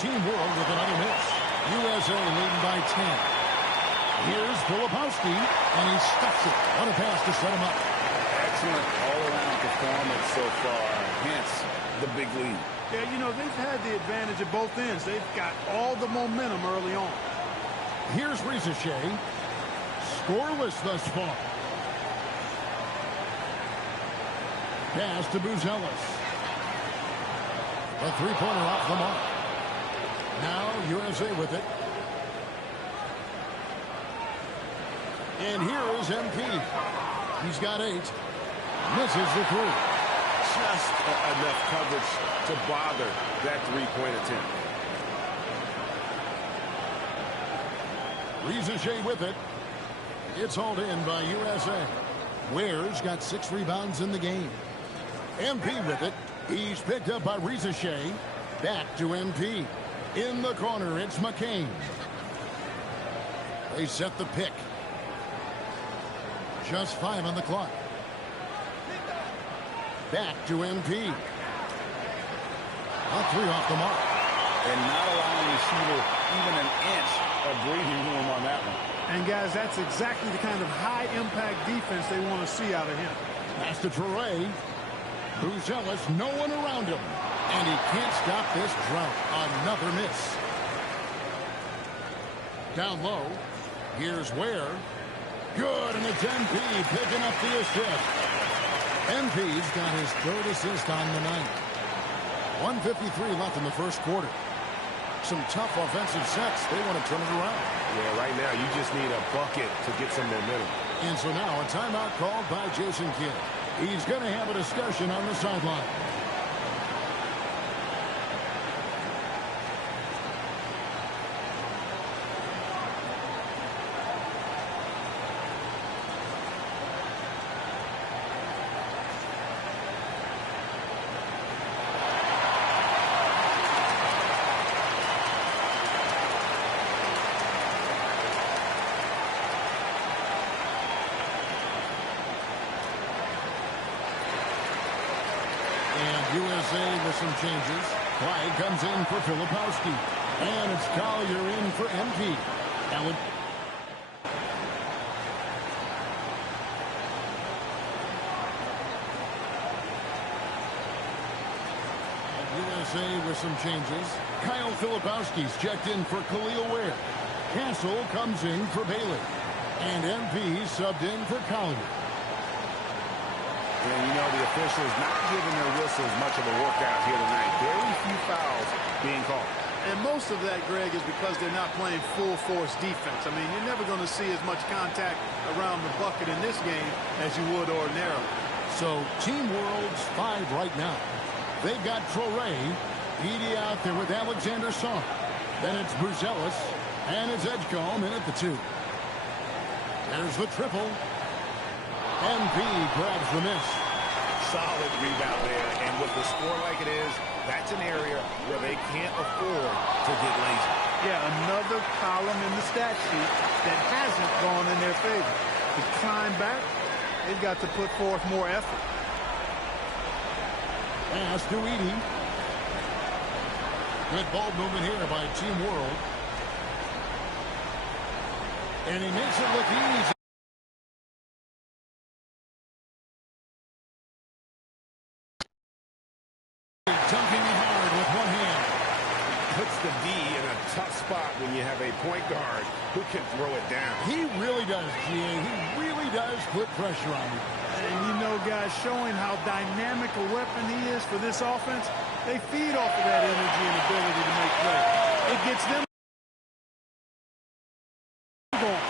Team World with another miss. USA leading by 10. Here's Filipowski, and he stuffs it. What a pass to set him up. Excellent all-around performance so far, hence the big lead. Yeah, you know, they've had the advantage at both ends. They've got all the momentum early on. Here's Rizashea. Scoreless thus far. Pass to Buzelis. The three-pointer off the mark. Now USA with it. And here is MP. He's got 8. Misses the 3. Just enough coverage to bother that three-point attempt. Rizashea with it. It's hauled in by USA. Ware's got 6 rebounds in the game. MP with it. He's picked up by Rizashea. Back to MP. In the corner, it's McCain. They set the pick. Just 5 on the clock. Back to MP. A 3 off the mark. And not allowing the shooter even an inch of breathing room on that one. And, guys, that's exactly the kind of high-impact defense they want to see out of him. Pass to Toure. Buzelis, no one around him. And he can't stop this drought. Another miss. Down low. Here's Ware. Good, and it's MP picking up the assist. MP's got his 3rd assist on the night. 1:53 left in the first quarter. Some tough offensive sets. They want to turn it around. Yeah, right now you just need a bucket to get some momentum. And so now a timeout called by Jason Kidd. He's going to have a discussion on the sideline. USA with some changes. Clyde comes in for Filipowski. And it's Collier in for MP. Allen. USA with some changes. Kyle Filipowski's checked in for Khalil Ware. Castle comes in for Bailey. And MP subbed in for Collier. And, you know, the officials not giving their whistles much of a workout here tonight. Very few fouls being called. And most of that, Greg, is because they're not playing full-force defense. I mean, you're never going to see as much contact around the bucket in this game as you would ordinarily. So, Team World's 5 right now. They've got Toure, Edey out there with Alexander Song. Then it's Buzelis, and it's Edgecombe in at the 2. There's the triple. MP grabs the miss. Solid rebound there, and with the score like it is, that's an area where they can't afford to get lazy. Yeah, another column in the stat sheet that hasn't gone in their favor. To climb back, they've got to put forth more effort. Pass to Edey. Good ball movement here by Team World. And he makes it look easy. Dunking it hard with one hand. Puts the D in a tough spot when you have a point guard who can throw it down. He really does, GA. He really does put pressure on you. And you know, guys, showing how dynamic a weapon he is for this offense, they feed off of that energy and ability to make plays. It gets them going.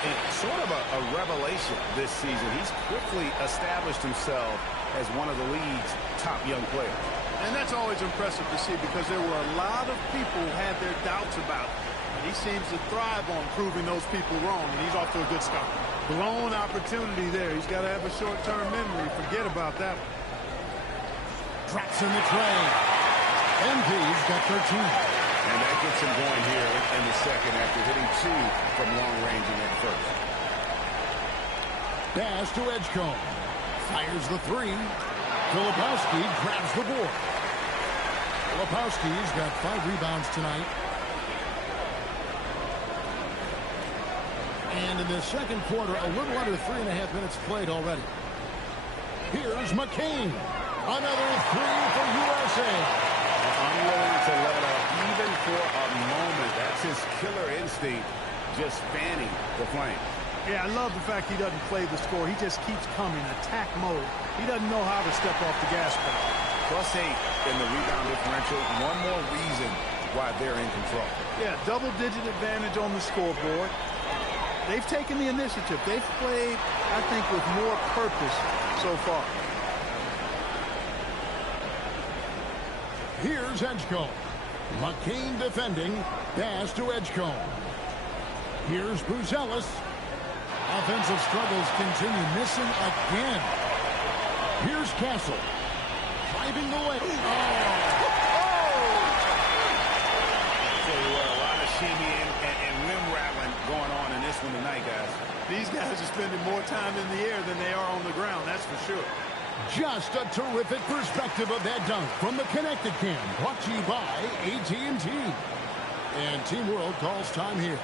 It's sort of a revelation this season. He's quickly established himself as one of the league's top young players. And that's always impressive to see because there were a lot of people who had their doubts about him. And he seems to thrive on proving those people wrong, and he's off to a good start. Blown opportunity there. He's got to have a short-term memory. Forget about that one. Drops in the tray. MP's got 13. And that gets him going here in the second after hitting 2 from long range in that first. Pass to Edgecombe. Fires the 3. Filipowski grabs the board. Filipowski's got 5 rebounds tonight. And in the second quarter, a little under 3.5 minutes played already. Here's McCain. Another 3 for USA. Unwilling to let up even for a moment. That's his killer instinct, just fanning the flame. Yeah, I love the fact he doesn't play the score. He just keeps coming, attack mode. He doesn't know how to step off the gas pedal. +8 in the rebound differential. One more reason why they're in control. Yeah, double-digit advantage on the scoreboard. They've taken the initiative. They've played, I think, with more purpose so far. Here's Edgecombe. McCain defending. Pass to Edgecombe. Here's Buzelis. Offensive struggles continue. Missing again. Here's Castle. Driving the lane. So a lot of shimmying and rim rattling going on in this one tonight, guys. These guys are spending more time in the air than they are on the ground, that's for sure. Just a terrific perspective of that dunk from the Connected Cam. Brought to you by AT&T. And Team World calls time here.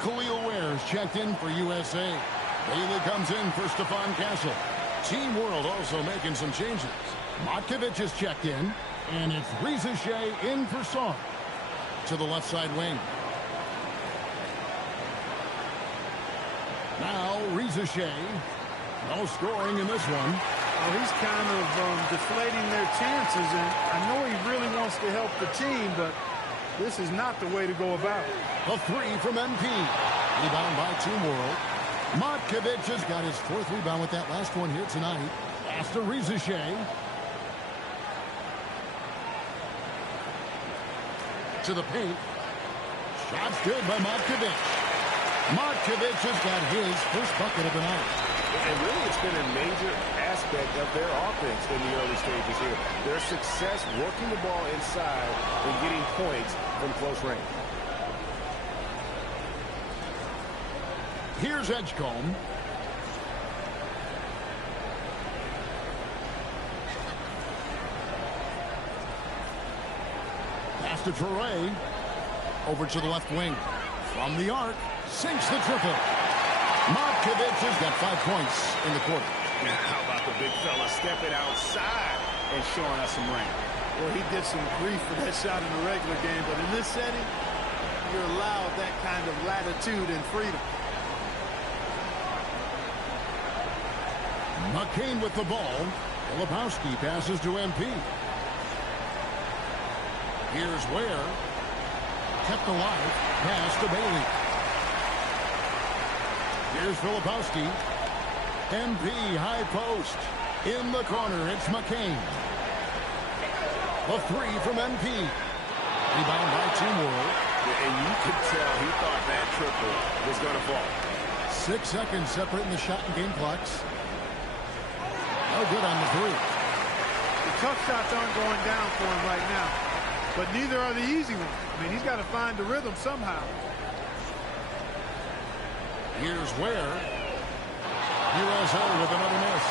Khalil Ware's checked in for USA. Bailey comes in for Stephon Castle. Team World also making some changes. Matkovic is checked in, and it's Reza Shea in for Song. To the left side wing. Now Reza Shea. No scoring in this one. Well, he's kind of deflating their chances, and I know he really wants to help the team, but this is not the way to go about it. A 3 from MP. Rebound by Team World. Matkovic has got his 4th rebound with that last one here tonight. Pass to Reza Shea. To the paint. Shot's good by Matkovic. Matkovic has got his first bucket of the night. And really, it's been a major aspect of their offense in the early stages here. Their success working the ball inside and getting points from close range. Here's Edgecombe. Pass to Traore. Over to the left wing. From the arc. Sinks the triple. Matkovic has got 5 points in the quarter. Now, how about the big fella stepping outside and showing us some range? Well, he gets some grief for that shot in the regular game, but in this setting, you're allowed that kind of latitude and freedom. McCain with the ball. Filipowski passes to MP. Here's Ware. Kept alive. Pass to Bailey. Here's Filipowski. MP high post. In the corner, it's McCain. A 3 from MP. Rebound by Team World. And you could tell he thought that triple was going to fall. 6 seconds separating the shot and game clocks. No good on the 3. The tough shots aren't going down for him right now, but neither are the easy ones. I mean, he's got to find the rhythm somehow. Here's Ware. USA with another miss.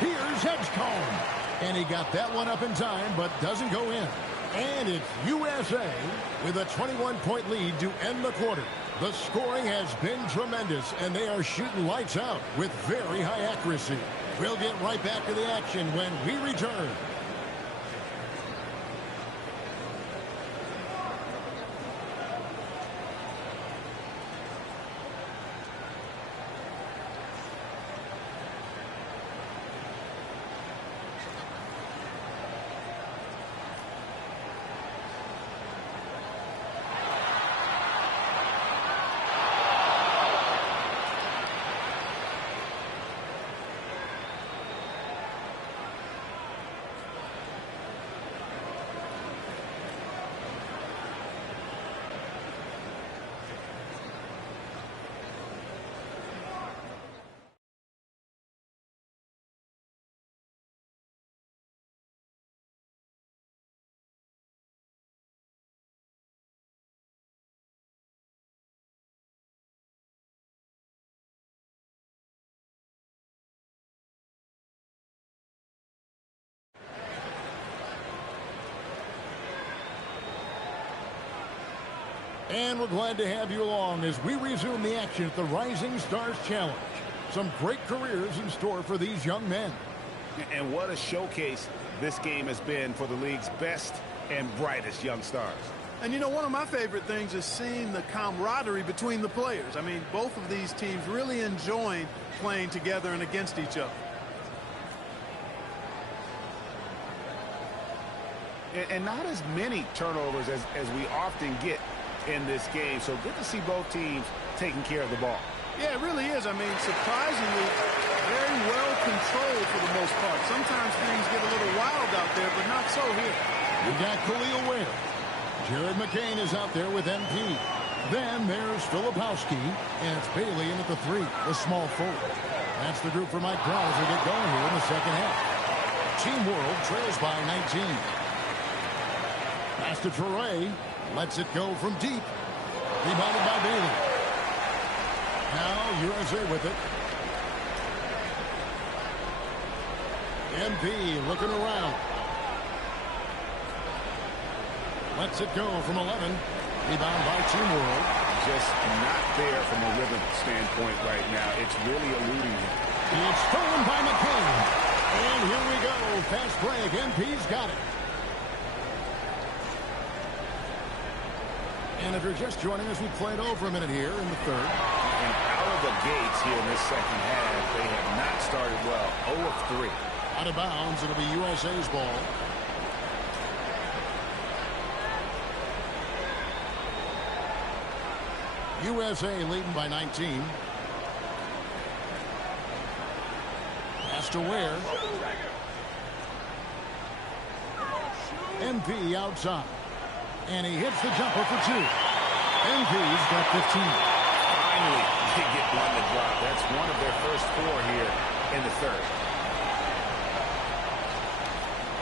Here's Edgecombe. And he got that one up in time, but doesn't go in. And it's USA with a 21-point lead to end the quarter. The scoring has been tremendous, and they are shooting lights out with very high accuracy. We'll get right back to the action when we return. And we're glad to have you along as we resume the action at the Rising Stars Challenge. Some great careers in store for these young men. And what a showcase this game has been for the league's best and brightest young stars. And, you know, one of my favorite things is seeing the camaraderie between the players. I mean, both of these teams really enjoying playing together and against each other. And not as many turnovers as we often get in this game. So good to see both teams taking care of the ball. Yeah, it really is. I mean, surprisingly, very well controlled for the most part. Sometimes things get a little wild out there, but not so here. We got Khalil Ware. Jared McCain is out there with MP. Then there's Filipowski, and it's Bailey in at the 3, the small forward. That's the group for Mike Brown as we get going here in the second half. Team World trails by 19. Pass to Torrey. Lets it go from deep. Rebounded by Bailey. Now USA with it. MP looking around. Lets it go from 11. Rebound by Team World. Just not there from a rhythm standpoint right now. It's really eluding him. It's stolen by McCain. And here we go. Fast break. MP's got it. And if you're just joining us, we played over a minute here in the third. And out of the gates here in this second half, they have not started well. 0 of 3. Out of bounds. It'll be USA's ball. USA leading by 19. Pass to Ware. MP outside. And he hits the jumper for 2. MP's got 15. Finally, they get one to drop. That's one of their first 4 here in the third.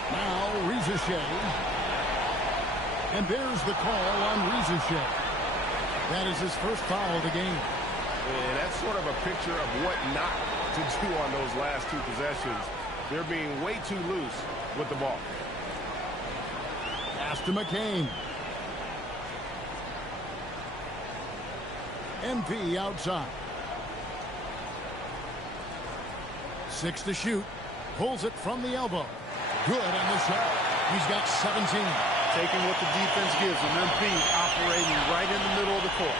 Now, Rizichet. And there's the call on Rizichet. That is his first foul of the game. And that's sort of a picture of what not to do on those last 2 possessions. They're being way too loose with the ball. Pass to McCain. MP outside. 6 to shoot. Pulls it from the elbow. Good on the shot. He's got 17. Taking what the defense gives him. MP operating right in the middle of the court.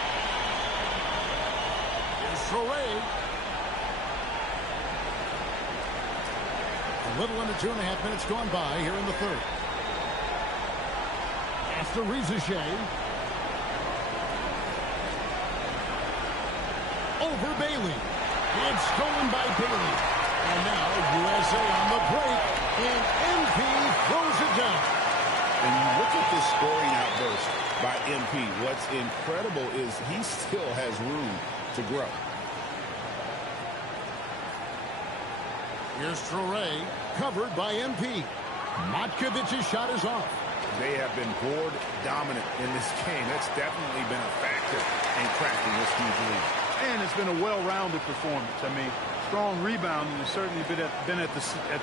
Here's Torrey. A little under 2.5 minutes gone by here in the third. Pass to Rizichet. Over Bailey. It's stolen by Bailey. And now USA on the break. And MP throws it down. And you look at this scoring outburst by MP. What's incredible is he still has room to grow. Here's Torrey, covered by MP. Matkovic's shot is off. They have been board dominant in this game. That's definitely been a factor in cracking this huge lead. And it's been a well-rounded performance. I mean, strong rebounding has certainly been at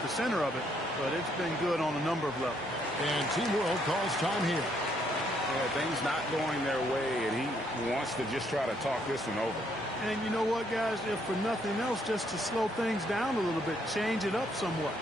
the center of it, but it's been good on a number of levels. And Team World calls time here. Yeah, things not going their way, and he wants to just try to talk this one over. And you know what, guys? If for nothing else, just to slow things down a little bit, change it up somewhat.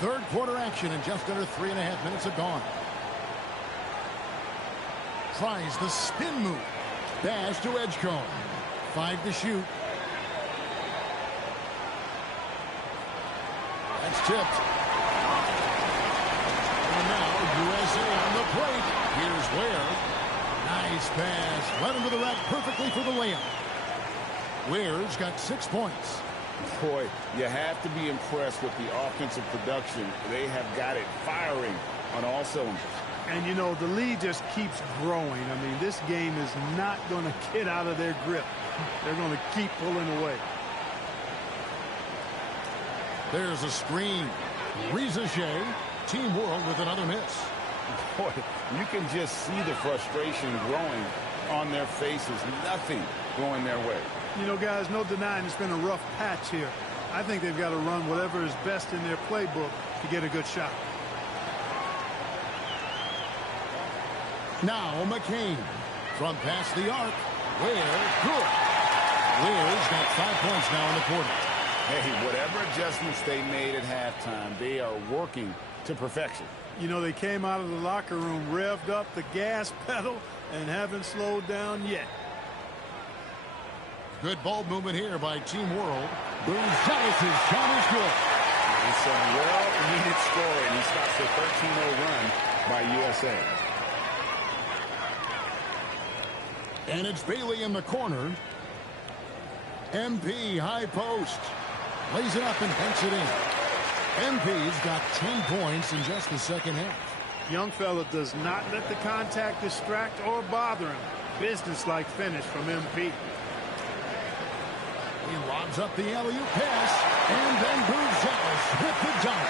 Third quarter action and just under 3.5 minutes have gone. Tries the spin move. Dash to Edgecombe. 5 to shoot. That's tipped. And now USA on the break. Here's Ware. Nice pass. Led him to the rack perfectly for the layup. Ware's got 6 points. Boy, you have to be impressed with the offensive production. They have got it firing on all cylinders. And, you know, the lead just keeps growing. I mean, this game is not going to get out of their grip. They're going to keep pulling away. There's a screen. Reza Shea, Team World with another miss. Boy, you can just see the frustration growing on their faces. Nothing going their way. You know, guys, no denying it's been a rough patch here. I think they've got to run whatever is best in their playbook to get a good shot. Now McCain from past the arc. Ware, good. Ware's got 5 points now in the quarter. Hey, whatever adjustments they made at halftime, they are working to perfection. You know, they came out of the locker room, revved up the gas pedal, and haven't slowed down yet. Good ball movement here by Team World. Buzelis' shot is good. It's a well-needed score, and he stops a 13-0 run by USA. And it's Bailey in the corner. MP high post. Lays it up and banks it in. MP's got 10 points in just the second half. Young fella does not let the contact distract or bother him. Business-like finish from MP. He lobs up the alley-oop pass, and then Buzelis with the dunk.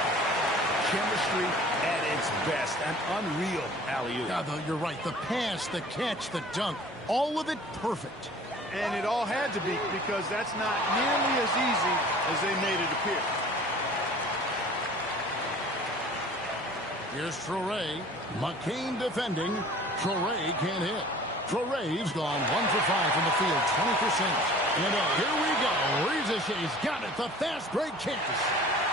Chemistry at its best. An unreal alley-oop. Yeah, you're right. The pass, the catch, the dunk, all of it perfect. And it all had to be, because that's not nearly as easy as they made it appear. Here's Traore. McCain defending. Traore can't hit. Traore's gone 1 for 5 from the field, 20%. And here we go. Reza Shea's got it. The fast break campus.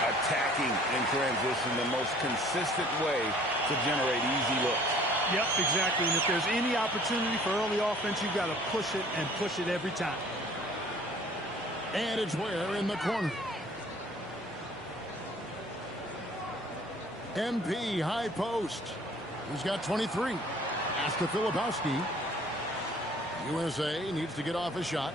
Attacking in transition, the most consistent way to generate easy looks. Yep, exactly. And if there's any opportunity for early offense, you've got to push it and push it every time. And it's Ware in the corner. MP high post. He's got 23. Pass to Filipowski. USA needs to get off a shot.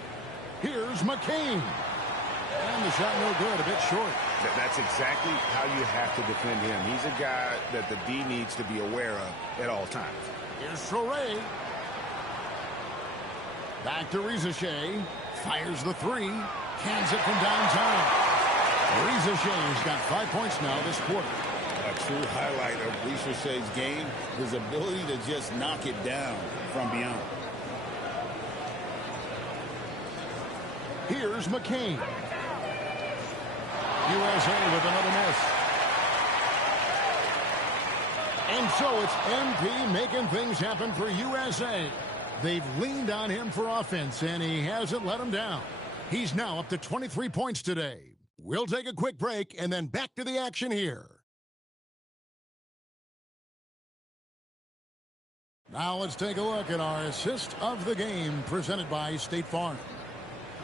Here's McCain. And the shot no good, a bit short. That's exactly how you have to defend him. He's a guy that the D needs to be aware of at all times. Here's Traore. Back to Reza Shea. Fires the three. Cans it from downtown. Reza Shea's got 5 points now this quarter. A true highlight of Reza Shea's game, his ability to just knock it down from beyond. Here's McCain. USA with another miss. And so it's MP making things happen for USA. They've leaned on him for offense, and he hasn't let them down. He's now up to 23 points today. We'll take a quick break and then back to the action here. Now let's take a look at our assist of the game presented by State Farm.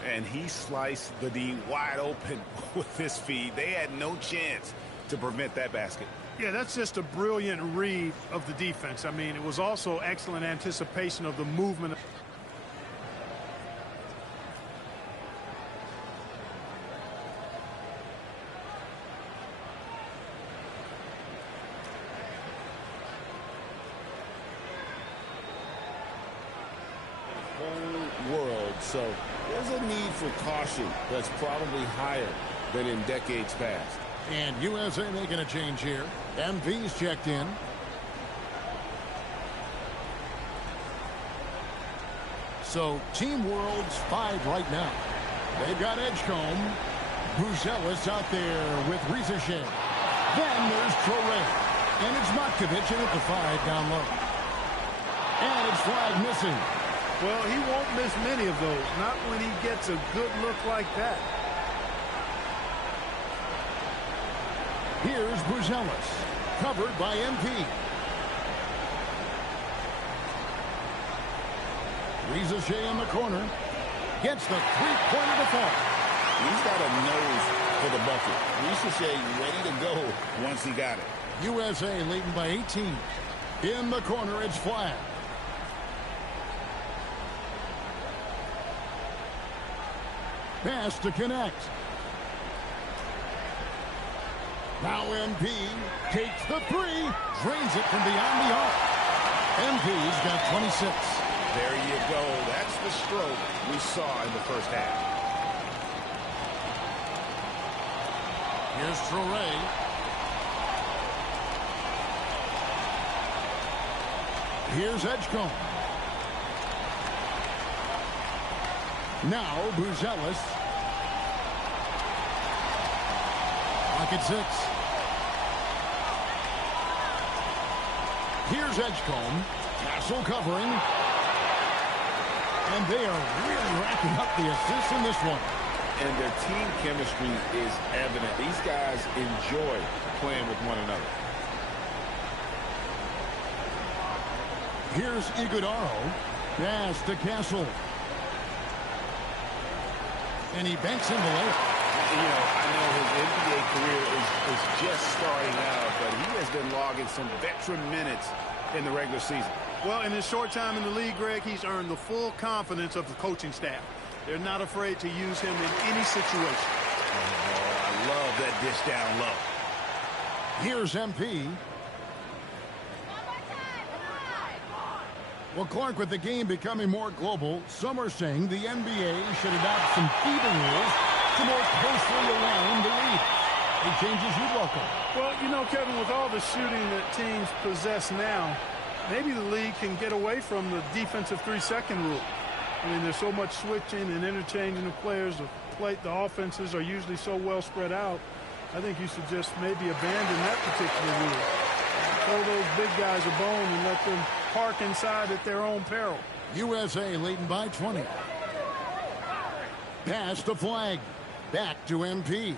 And he sliced the D wide open with his feed. They had no chance to prevent that basket. Yeah, that's just a brilliant read of the defense. I mean, it was also excellent anticipation of the movement. World, so there's a need for caution that's probably higher than in decades past. And USA making a change here. MV's checked in. So Team World's 5 right now. They've got Edgecombe. Buzelis out there with Reza Shea. Then there's Traore. And it's Matkovic in at the 5 down low. And it's flag missing. Well, he won't miss many of those. Not when he gets a good look like that. Here's Buzelis, covered by MP. Reza Shea in the corner. Gets the three-pointer to fall. He's got a nose for the bucket. Reza Shea ready to go once he got it. USA leading by 18. In the corner, it's flag. Pass to connect. Now MP takes the three, drains it from beyond the arc. MP's got 26. There you go. That's the stroke we saw in the first half. Here's Traore. Here's Edgecombe. Now Buzelis. Pocket 6. Here's Edgecombe. Tassel covering. And they are really racking up the assists in this one. And their team chemistry is evident. These guys enjoy playing with one another. Here's Iguodaro. Pass to Castle. And he banks in the layup. You know, I know his NBA career is just starting out, but he has been logging some veteran minutes in the regular season. Well, in his short time in the league, Greg, he's earned the full confidence of the coaching staff. They're not afraid to use him in any situation. Oh, I love that dish down low. Here's MP. Well, Clark, with the game becoming more global, some are saying the NBA should adopt some feeder rules to more closely align the league. Any changes you'd welcome? Well, you know, Kevin, with all the shooting that teams possess now, maybe the league can get away from the defensive 3-second rule. I mean, there's so much switching and interchanging of players. The offenses are usually so well spread out. I think you should just maybe abandon that particular rule. Throw those big guys a bone and let them park inside at their own peril. USA leading by 20. Pass the flag. Back to MP.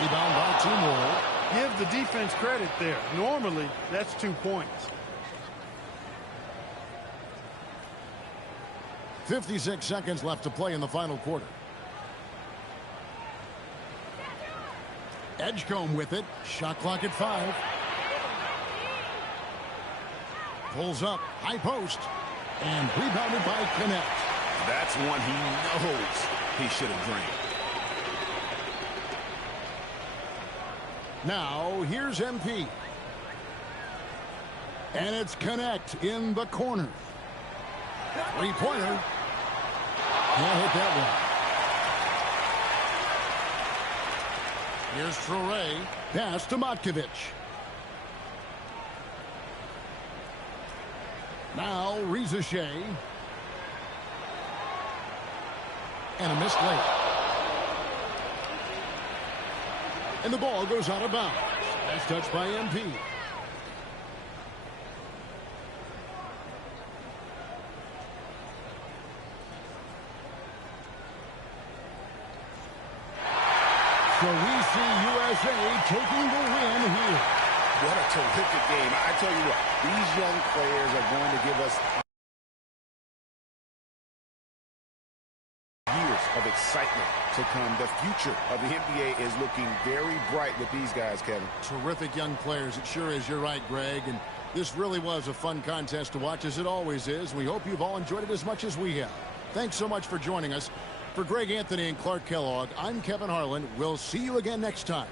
Rebound by Timor. Give the defense credit there. Normally, that's 2 points. 56 seconds left to play in the final quarter. Edgecombe with it. Shot clock at 5. Pulls up. High post. And rebounded by Connect. That's one he knows he should have drained. Now, here's MP. And it's Connect in the corner. Three-pointer. Can't hit that one. Here's Traore. Pass to Matkovic. Now, Rizachet. And a missed layup. And the ball goes out of bounds. That's touched by MP. So we see USA taking the win here. What a terrific game. I tell you what, these young players are going to give us years of excitement to come. The future of the NBA is looking very bright with these guys, Kevin. Terrific young players. It sure is. You're right, Greg. And this really was a fun contest to watch, as it always is. We hope you've all enjoyed it as much as we have. Thanks so much for joining us. For Greg Anthony and Clark Kellogg, I'm Kevin Harlan. We'll see you again next time.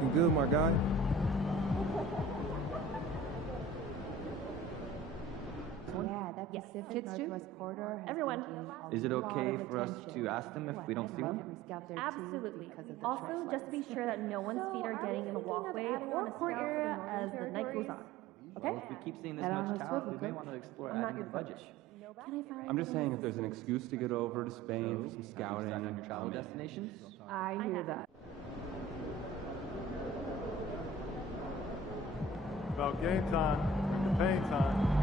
Looking good, my guy. Yeah, that Pacific Northwest corridor. Everyone. Is it okay for us to ask them if we don't see one? Absolutely. Also, just to be sure that no one's feet are getting in the walkway or court area as the night goes on. Okay? Well, if we keep seeing this much talent, we may want to explore adding to the budget. I'm just saying if there's an excuse to get over to Spain for some scouting on your travel destinations. I hear that. About game time, campaign time.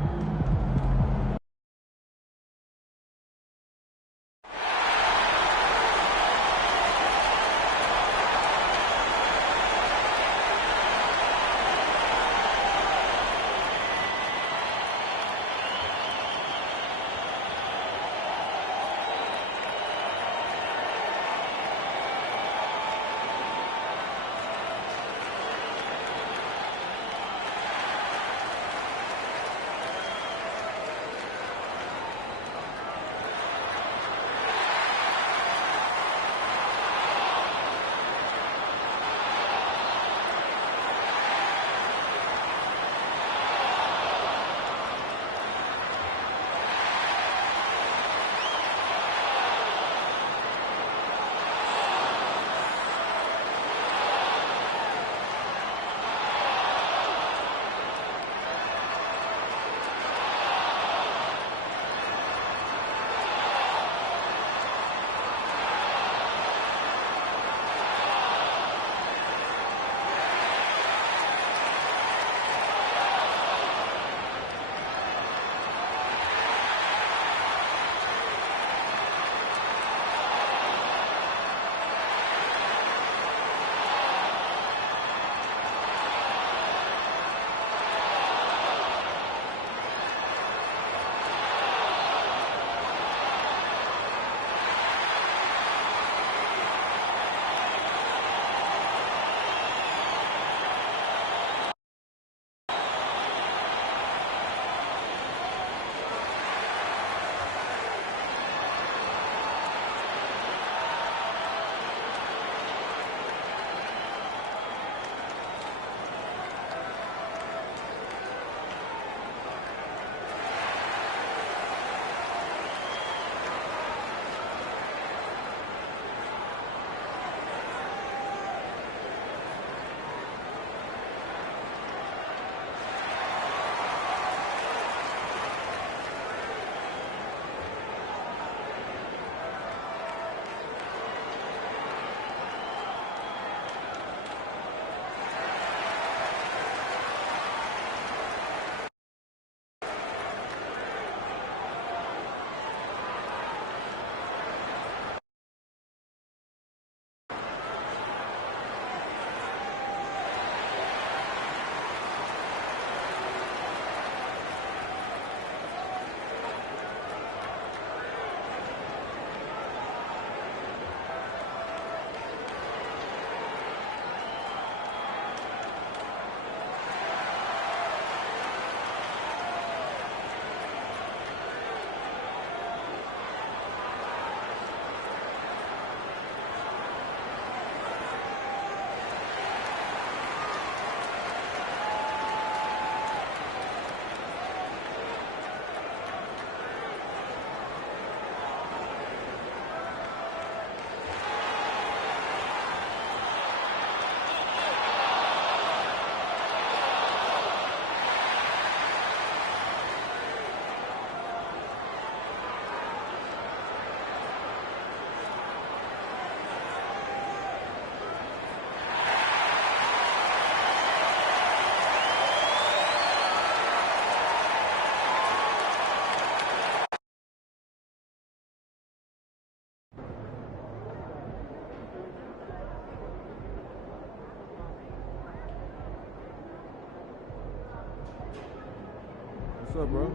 What's up, bro?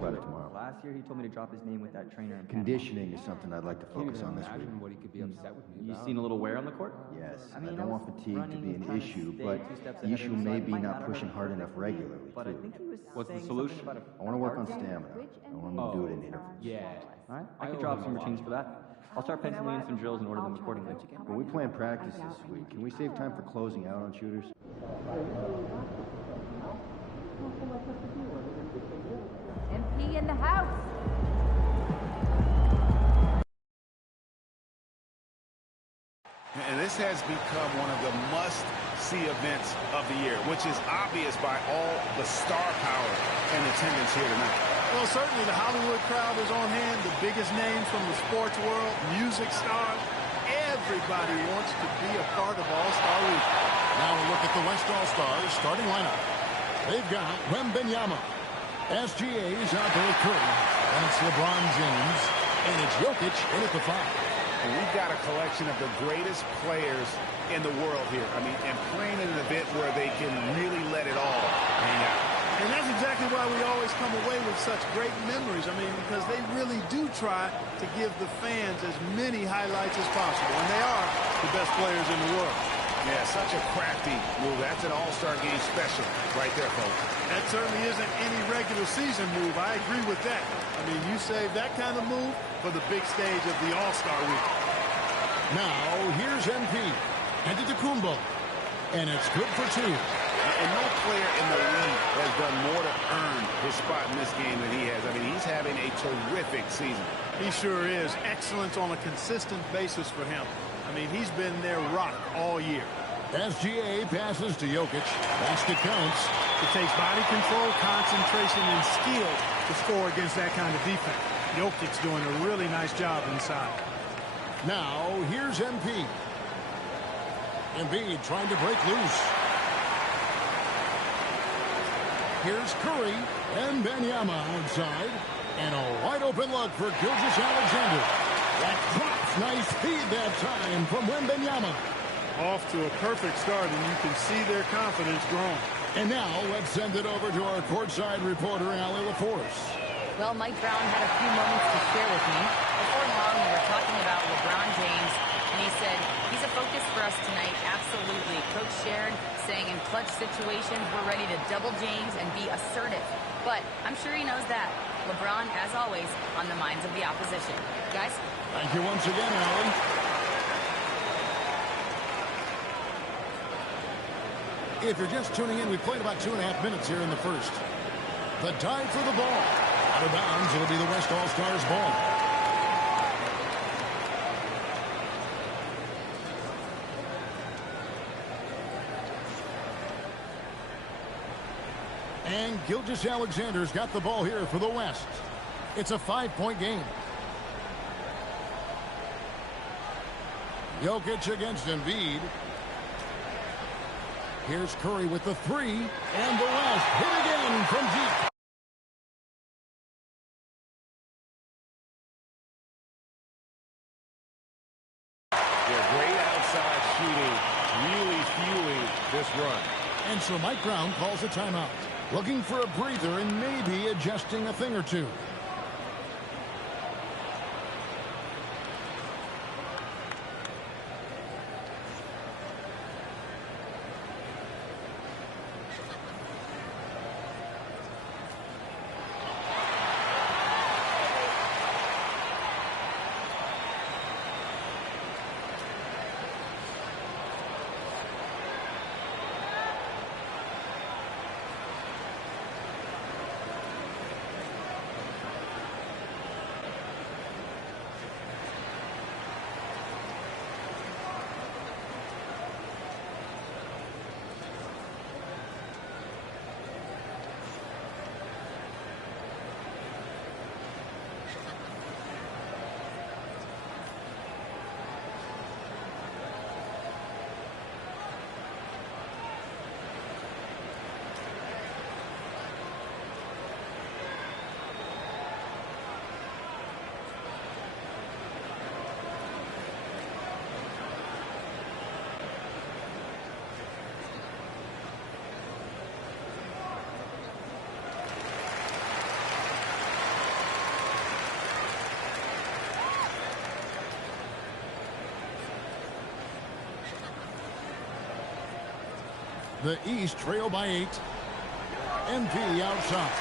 Better tomorrow. Class Last year, he told me to drop his name with that trainer. Conditioning is something I'd like to focus on this week. What he could be upset with me You about. seen a little wear on the court? Yes, I mean, I don't want fatigue to be an issue, but the issue may be not pushing hard enough regularly, But I too. think he was What's the saying solution? something about I want to work on stamina. I want to do it in intervals. Yeah. All right, I could drop some routines for that. I'll start penciling in some drills and order them accordingly. When we plan practice this week, can we save time for closing out on shooters? MP in the house. And this has become one of the must-see events of the year, which is obvious by all the star power and attendance here tonight. Well, certainly the Hollywood crowd is on hand, the biggest names from the sports world, music stars. Everybody wants to be a part of All-Star Week. Now we look at the West All-Stars starting lineup. They've got Wembanyama. SGA's out there with Curry. That's LeBron James. And it's Jokic in at the 5. And we've got a collection of the greatest players in the world here. I mean, and playing in an event where they can really let it all hang out. And that's exactly why we always come away with such great memories. I mean, because they really do try to give the fans as many highlights as possible. And they are the best players in the world. Yeah, such a crafty move. That's an all-star game special right there, folks. That certainly isn't any regular season move. I agree with that. I mean, you save that kind of move for the big stage of the All-Star Week. Now, here's MP. Antetokounmpo. And it's good for 2. And no player in the league has done more to earn his spot in this game than he has. I mean, he's having a terrific season. He sure is. Excellence on a consistent basis for him. I mean, he's been their rock all year. SGA passes to Jokic. Basket counts. It takes body control, concentration, and skill to score against that kind of defense. Jokic's doing a really nice job inside. Now, here's MP. Embiid trying to break loose. Here's Curry and Wembanyama outside. And a wide open look for Gilgeous-Alexander. That drops. Nice feed that time from Wembanyama. Off to a perfect start, and you can see their confidence growing. And now let's send it over to our courtside reporter, Allie LaForce. Well, Mike Brown had a few moments to share with me. Before long, we were talking about LeBron James, and he said, he's a focus for us tonight, absolutely. Coach shared, saying in clutch situations, we're ready to double James and be assertive. But I'm sure he knows that. LeBron, as always, on the minds of the opposition. Guys? Thank you once again, Allie. If you're just tuning in, we played about 2.5 minutes here in the first. The dive for the ball. Out of bounds, it'll be the West All-Stars ball. And Gilgeous-Alexander's got the ball here for the West. It's a 5-point game. Jokic against Embiid. Here's Curry with the 3, and the West hit again from deep. Yeah, great outside shooting, really fueling this run. And so Mike Brown calls a timeout, looking for a breather and maybe adjusting a thing or two. The East trail by 8. MP outside.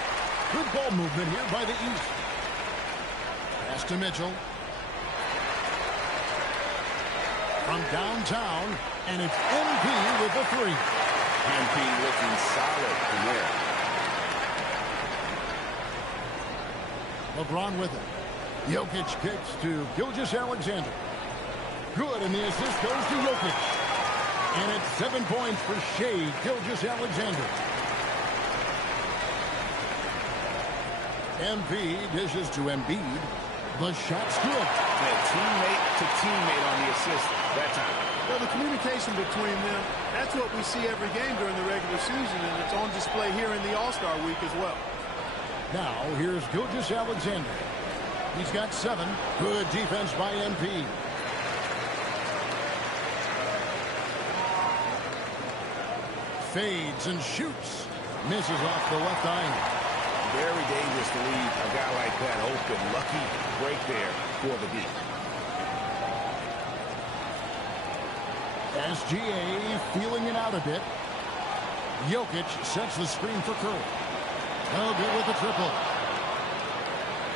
Good ball movement here by the East. Pass to Mitchell. From downtown, and it's MP with the 3. MP looking solid from there. LeBron with it. Jokic kicks to Gilgeous-Alexander. Good, and the assist goes to Jokic. And it's 7 points for Shea Gilgeous-Alexander. MP dishes to Embiid. The shot's good. Yeah, teammate to teammate on the assist that time. Well, the communication between them, that's what we see every game during the regular season, and it's on display here in the All-Star week as well. Now, here's Gilgeous-Alexander. He's got 7. Good defense by MP. Fades and shoots. Misses off the left eye. Very dangerous to leave a guy like that open. Lucky break there for the D. SGA feeling it out a bit. Jokic sets the screen for Curry. No good with the triple.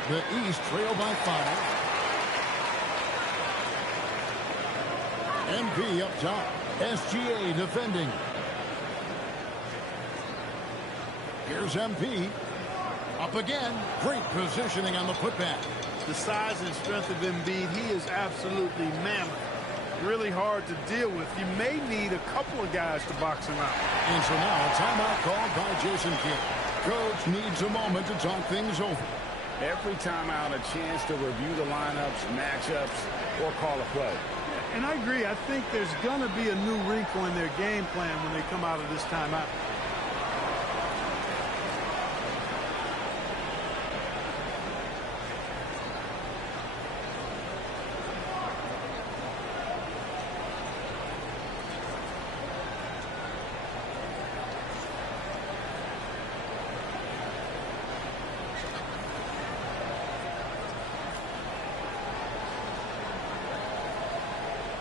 The East trail by 5. MP up top. SGA defending. Here's MP. Up again. Great positioning on the putback. The size and strength of Embiid, he is absolutely mammoth. Really hard to deal with. You may need a couple of guys to box him out. And so now a timeout called by Jason Kidd. Coach needs a moment to talk things over. Every timeout, a chance to review the lineups, matchups, or call a play. And I agree. I think there's going to be a new wrinkle in their game plan when they come out of this timeout.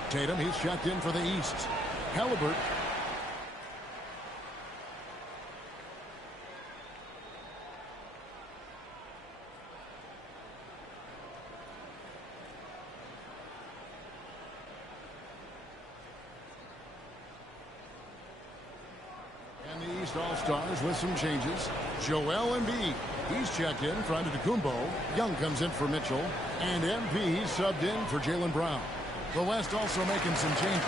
Tatum, he's checked in for the East. Halliburton. And the East All-Stars with some changes. Joel Embiid. He's checked in for Antetokounmpo. Young comes in for Mitchell. And MP subbed in for Jaylen Brown. The West also making some changes.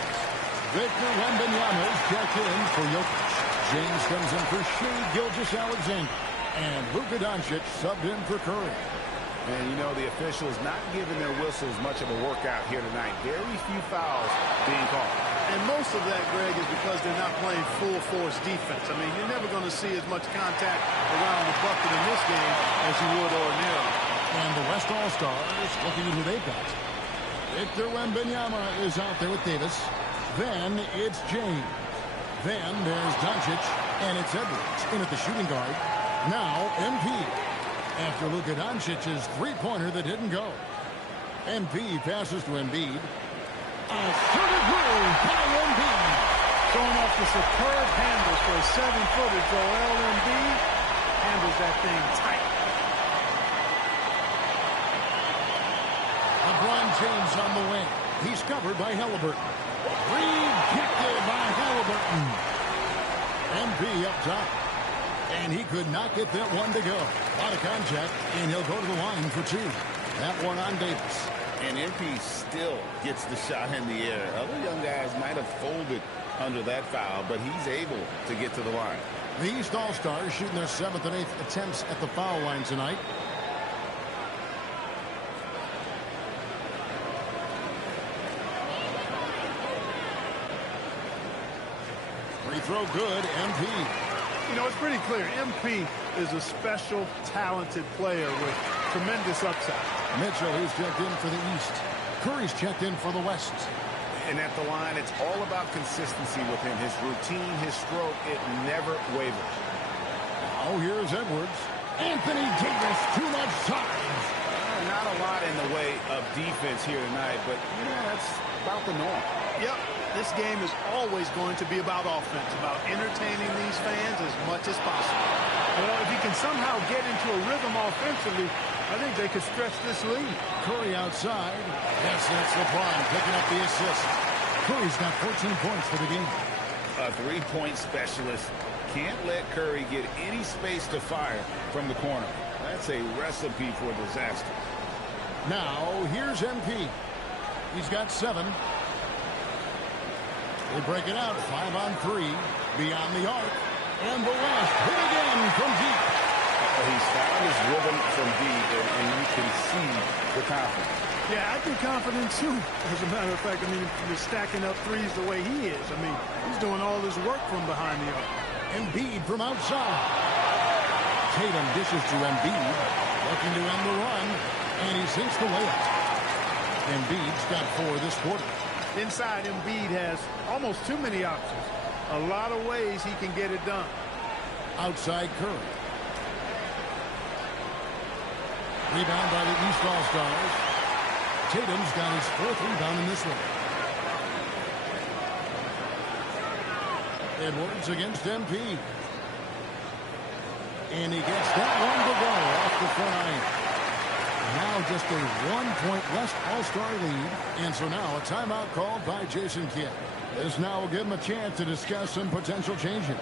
Victor Wembanyama's checked in for Jokic. James comes in for Shea Gilgeous-Alexander. And Luka Doncic subbed in for Curry. And you know, the officials not giving their whistles much of a workout here tonight. Very few fouls being called. And most of that, Greg, is because they're not playing full force defense. I mean, you're never going to see as much contact around the bucket in this game as you would ordinarily. And the West All-Stars looking at who they've got. Victor Wembanyama is out there with Davis. Then it's James. Then there's Doncic. And it's Edwards in at the shooting guard. Now MP. After Luka Doncic's three-pointer that didn't go. MP passes to Embiid. Asserted move by Embiid. Showing off the superb handles for a 7-footer. Joel Embiid handles that thing tight. LeBron James on the wing. He's covered by Halliburton. Rejected by Halliburton. MP up top. And he could not get that one to go. Out of contact, and he'll go to the line for 2. That one on Davis. And MP still gets the shot in the air. Other young guys might have folded under that foul, but he's able to get to the line. The East All-Stars shooting their 7th and 8th attempts at the foul line tonight. Free throw good, MP. You know, it's pretty clear. MP is a special, talented player with tremendous upside. Mitchell, he's checked in for the East. Curry's checked in for the West. And at the line, it's all about consistency with him. His routine, his stroke, it never wavers. Now here's Edwards. Anthony Davis, too much size. Not a lot in the way of defense here tonight, but, you know, that's about the norm. Yep. This game is always going to be about offense, about entertaining these fans as much as possible. Well, if he can somehow get into a rhythm offensively, I think they could stretch this lead. Curry outside. Yes, that's LeBron picking up the assist. Curry's got 14 points for the game. A three-point specialist can't let Curry get any space to fire from the corner. That's a recipe for disaster. Now, here's MP. He's got 7. They break it out, 5 on 3, beyond the arc, and the last hit again from deep. He's found his rhythm from deep, and you can see the confidence. Yeah, I'd be confident too. As a matter of fact, I mean, if you're stacking up threes the way he is, I mean, he's doing all his work from behind the arc. Embiid from outside. Tatum dishes to Embiid, looking to end the run, and he sinks the layup. Embiid's got 4 this quarter. Inside, Embiid has almost too many options. A lot of ways he can get it done. Outside Curry. Rebound by the East All-Stars. Tatum's got his 4th rebound in this one. Edwards against MP. And he gets that one to go off the front iron. Now just a 1-point West All-Star lead. And so now a timeout called by Jason Kidd. This now will give him a chance to discuss some potential changes.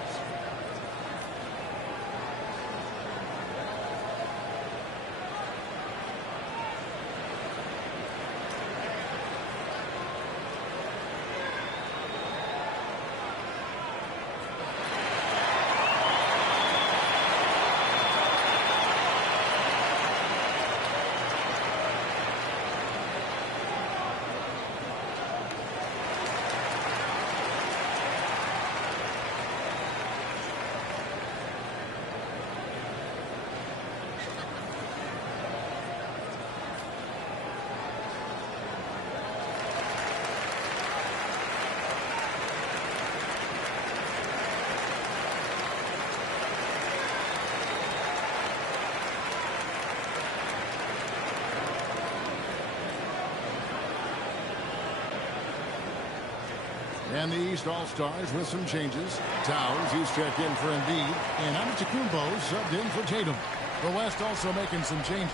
And the East All-Stars with some changes. Towns, he's checked in for Embiid. And Antetokounmpo subbed in for Tatum. The West also making some changes.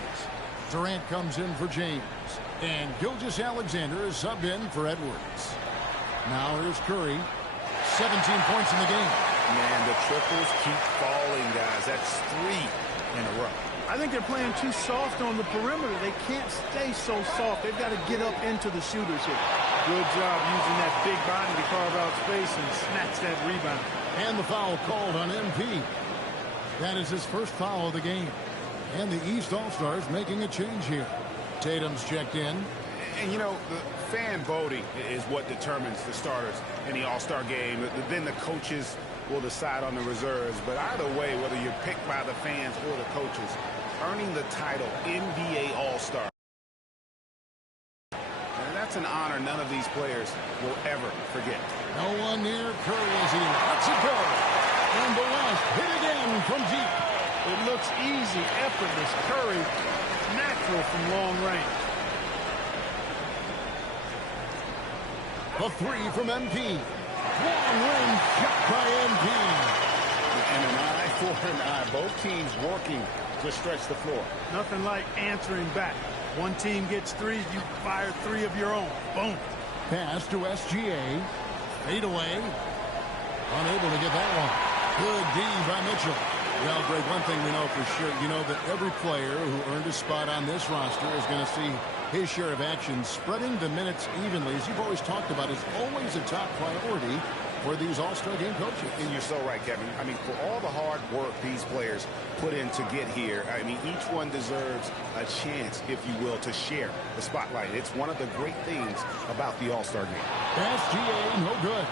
Durant comes in for James. And Gilgeous-Alexander is subbed in for Edwards. Now here's Curry. 17 points in the game. Man, the triples keep falling, guys. That's 3 in a row. I think they're playing too soft on the perimeter. They can't stay so soft. They've got to get up into the shooters here. Good job using that big body to carve out space and snatch that rebound. And the foul called on MP. That is his first foul of the game. And the East All-Stars making a change here. Tatum's checked in. And, you know, the fan voting is what determines the starters in the All-Star game. Then the coaches will decide on the reserves. But either way, whether you're picked by the fans or the coaches, earning the title NBA All-Star, and that's an honor none of these players will ever forget. No one near Curry as he lets it go. And the last hit again from deep. It looks easy, effortless. Curry, natural from long range. A 3 from MP. Long range shot by MP. And an eye for an eye. Both teams working to stretch the floor. Nothing like answering back. One team gets 3, you fire 3 of your own. Boom. Pass to SGA. Fade away. Unable to get that one. Good D by Mitchell. Well, Greg, one thing we know for sure, you know that every player who earned a spot on this roster is going to see his share of action. Spreading the minutes evenly, as you've always talked about, is always a top priority for these All-Star game coaches. And you're so right, Kevin. I mean, for all the hard work these players put in to get here, I mean, each one deserves a chance, if you will, to share the spotlight. It's one of the great things about the All-Star game. SGA, no good.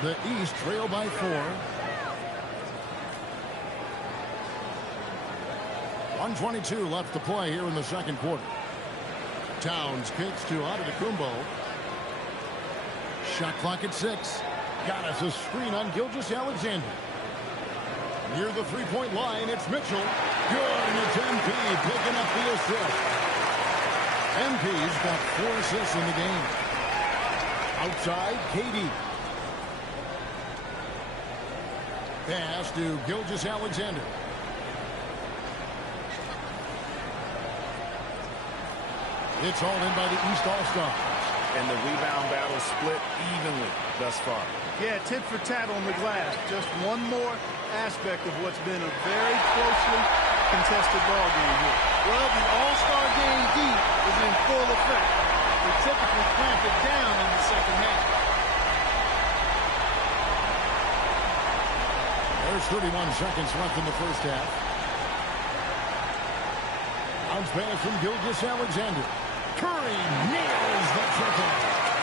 The East trail by 4. 1:22 left to play here in the second quarter. Towns kicks to Antetokounmpo. Shot clock at 6. Got us a screen on Gilgeous-Alexander. Near the three-point line, it's Mitchell. Good, and it's MP picking up the assist. MP's got 4 assists in the game. Outside, KD. Pass to Gilgeous-Alexander. It's all in by the East All-Stars. And the rebound battle split evenly thus far. Yeah, tit for tat on the glass. Just one more aspect of what's been a very closely contested ball game here. Well, the All-Star game deep is in full effect. They typically clamp it down in the second half. There's 31 seconds left in the first half. Bounce pass from Gilgeous-Alexander. Curry nails the triple.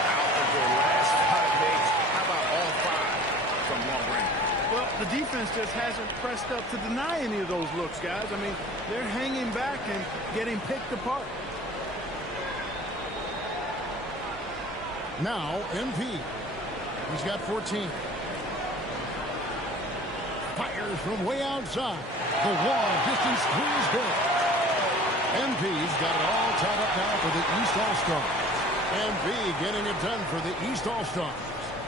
Out of their last 5 days, how about all 5 from long range? Well, the defense just hasn't pressed up to deny any of those looks, guys. I mean, they're hanging back and getting picked apart. Now, MP. He's got 14. Fires from way outside. The long distance three is good. MP's got it all tied up now for the East All-Stars. MP getting it done for the East All-Stars.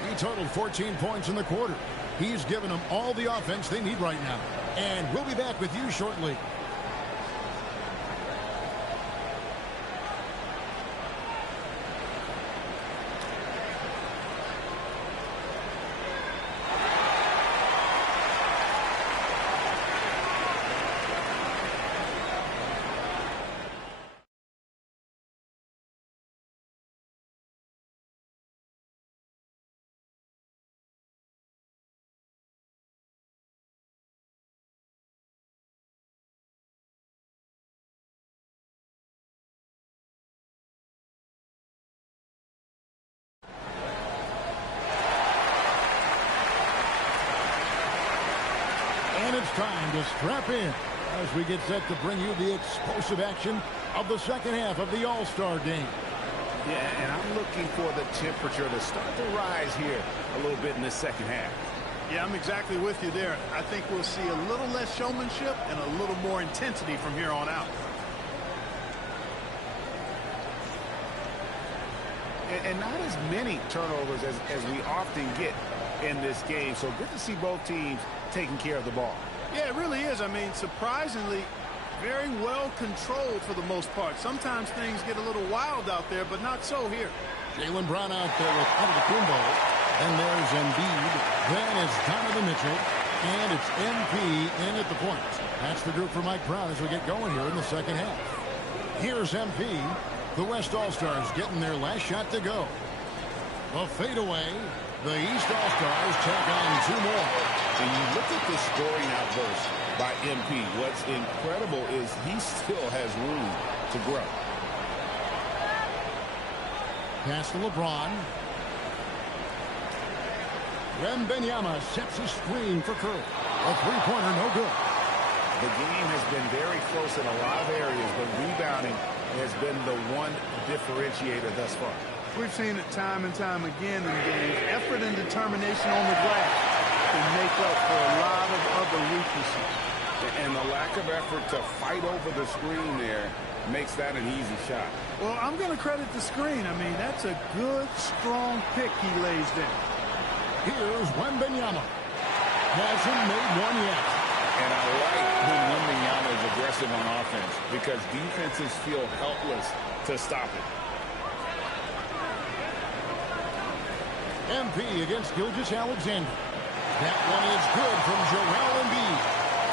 He totaled 14 points in the quarter. He's given them all the offense they need right now. And we'll be back with you shortly. And it's time to strap in as we get set to bring you the explosive action of the second half of the All-Star game. Yeah, and I'm looking for the temperature to start to rise here a little bit in the second half. Yeah, I'm exactly with you there. I think we'll see a little less showmanship and a little more intensity from here on out. And not as many turnovers as we often get in this game. So good to see both teams taking care of the ball. Yeah, it really is. I mean, surprisingly, very well controlled for the most part. Sometimes things get a little wild out there, but not so here. Jaylen Brown out there with Antetokounmpo. And there's Embiid. Then it's Donovan Mitchell. And it's MP in at the point. That's the group for Mike Brown as we get going here in the second half. Here's MP. The West All-Stars getting their last shot to go. A fadeaway. The East All-Stars take on two more. And you look at the scoring outburst by MP. What's incredible is he still has room to grow. Pass to LeBron. Wembanyama sets a screen for Curry. A three-pointer, no good. The game has been very close in a lot of areas, but rebounding has been the one differentiator thus far. We've seen it time and time again in games. Effort and determination on the glass can make up for a lot of other weaknesses. And the lack of effort to fight over the screen there makes that an easy shot. Well, I'm going to credit the screen. I mean, that's a good, strong pick he lays there. Here's Wembanyama. Hasn't made one yet. And I like when Wembanyama is aggressive on offense because defenses feel helpless to stop it. MP against Gilgeous-Alexander. That one is good from Joel Embiid.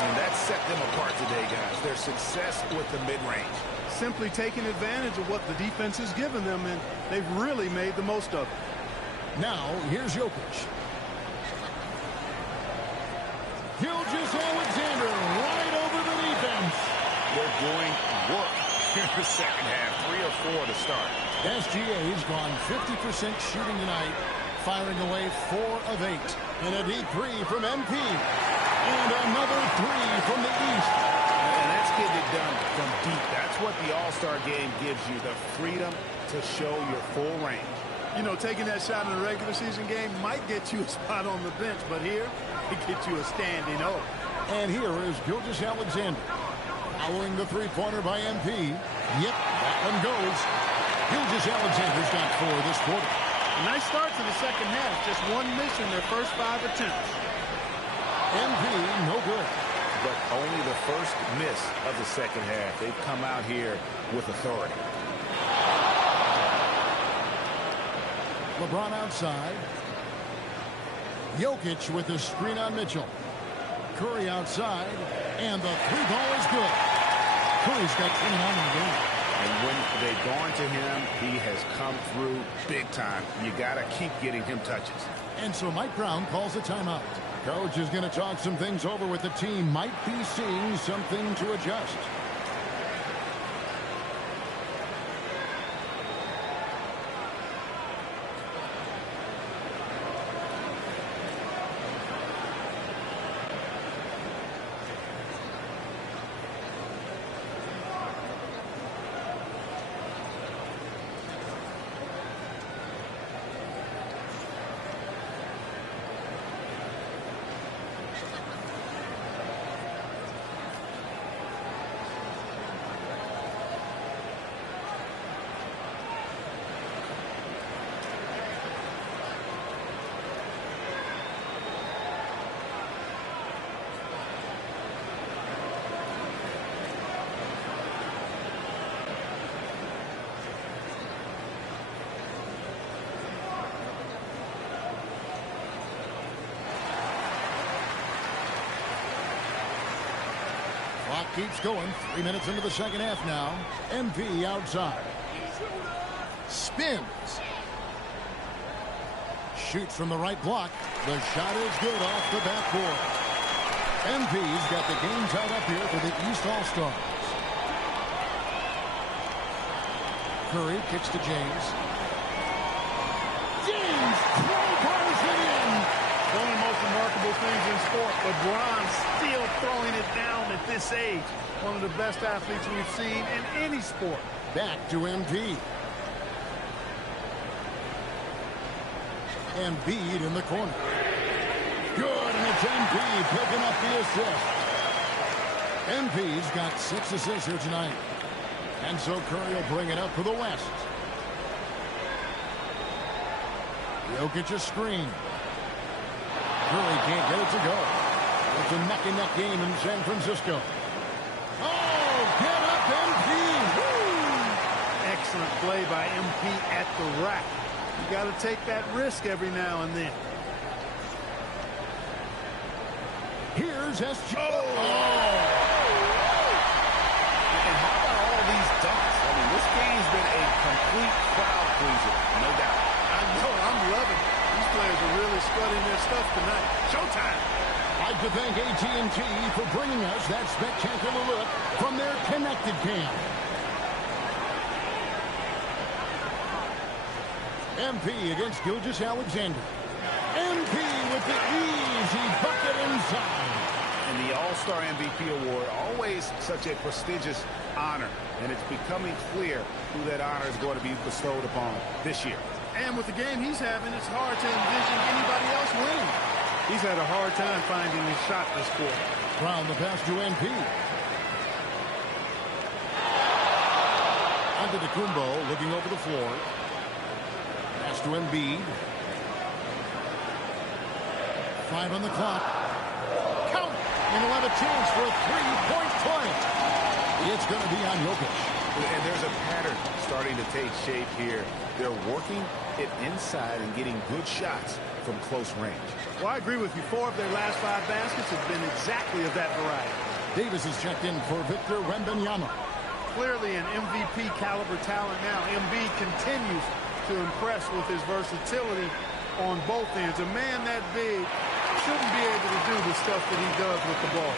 And that set them apart today, guys. Their success with the mid-range. Simply taking advantage of what the defense has given them, and they've really made the most of it. Now, here's Jokic. Gilgeous-Alexander right over the defense. They're doing work in the second half. 3 or 4 to start. SGA's gone 50% shooting tonight, firing away 4 of 8. And a deep three from MP. And another 3 from the East. And that's getting it done from deep. That's what the All-Star game gives you, the freedom to show your full range. You know, taking that shot in a regular season game might get you a spot on the bench, but here, it gets you a standing O. And here is Gilgeous-Alexander. Following the three-pointer by MP. Yep, that one goes. Gilgeous-Alexander's got 4 this quarter. A nice start to the second half. Just one miss in their first 5 attempts. MP, no good. But only the first miss of the second half. They've come out here with authority. LeBron outside. Jokic with the screen on Mitchell. Curry outside, and the three ball is good. Curry's got 29 in the game. And when they've gone to him, he has come through big time. You got to keep getting him touches. And so Mike Brown calls a timeout. Coach is going to talk some things over with the team. Might be seeing something to adjust. Clock keeps going. 3 minutes into the second half now. MP outside. Spins. Shoots from the right block. The shot is good off the backboard. MP's got the game tied up here for the East All-Stars. Curry kicks to James. James crawls it in. One of the most remarkable things in sport, LeBron still throwing it down at this age. One of the best athletes we've seen in any sport. Back to MP. Embiid in the corner. Good, and it's MP picking up the assist. MP's got 6 assists here tonight. And so Curry will bring it up for the West. Jokic a screen. Curry can't get it to go. It's a neck-and-neck game in San Francisco. Oh, get up, MP! Woo! Excellent play by MP at the rack. You got to take that risk every now and then. Here's SG. And how about all these dunks? I mean, this game's been a complete crowd pleaser, no doubt. I know, I'm loving it. These players are really studying their stuff tonight. Showtime! I'd like to thank AT&T for bringing us that spectacular look from their connected cam. MP against Gilgeous-Alexander. MP with the easy bucket inside. And the All-Star MVP award, always such a prestigious honor. And it's becoming clear who that honor is going to be bestowed upon this year. And with the game he's having, it's hard to envision anybody else winning. He's had a hard time finding his shot this quarter. Brown the pass to MP. Antetokounmpo looking over the floor. Pass to Embiid. 5 on the clock. Count! And he'll have a chance for a three-point play. It's going to be on Jokic. And there's a pattern starting to take shape here. They're working it inside and getting good shots from close range. Well, I agree with you. 4 of their last 5 baskets have been exactly of that variety. Davis is checked in for Victor Wembanyama. Clearly an MVP caliber talent now. Embiid continues to impress with his versatility on both ends. A man that big shouldn't be able to do the stuff that he does with the ball.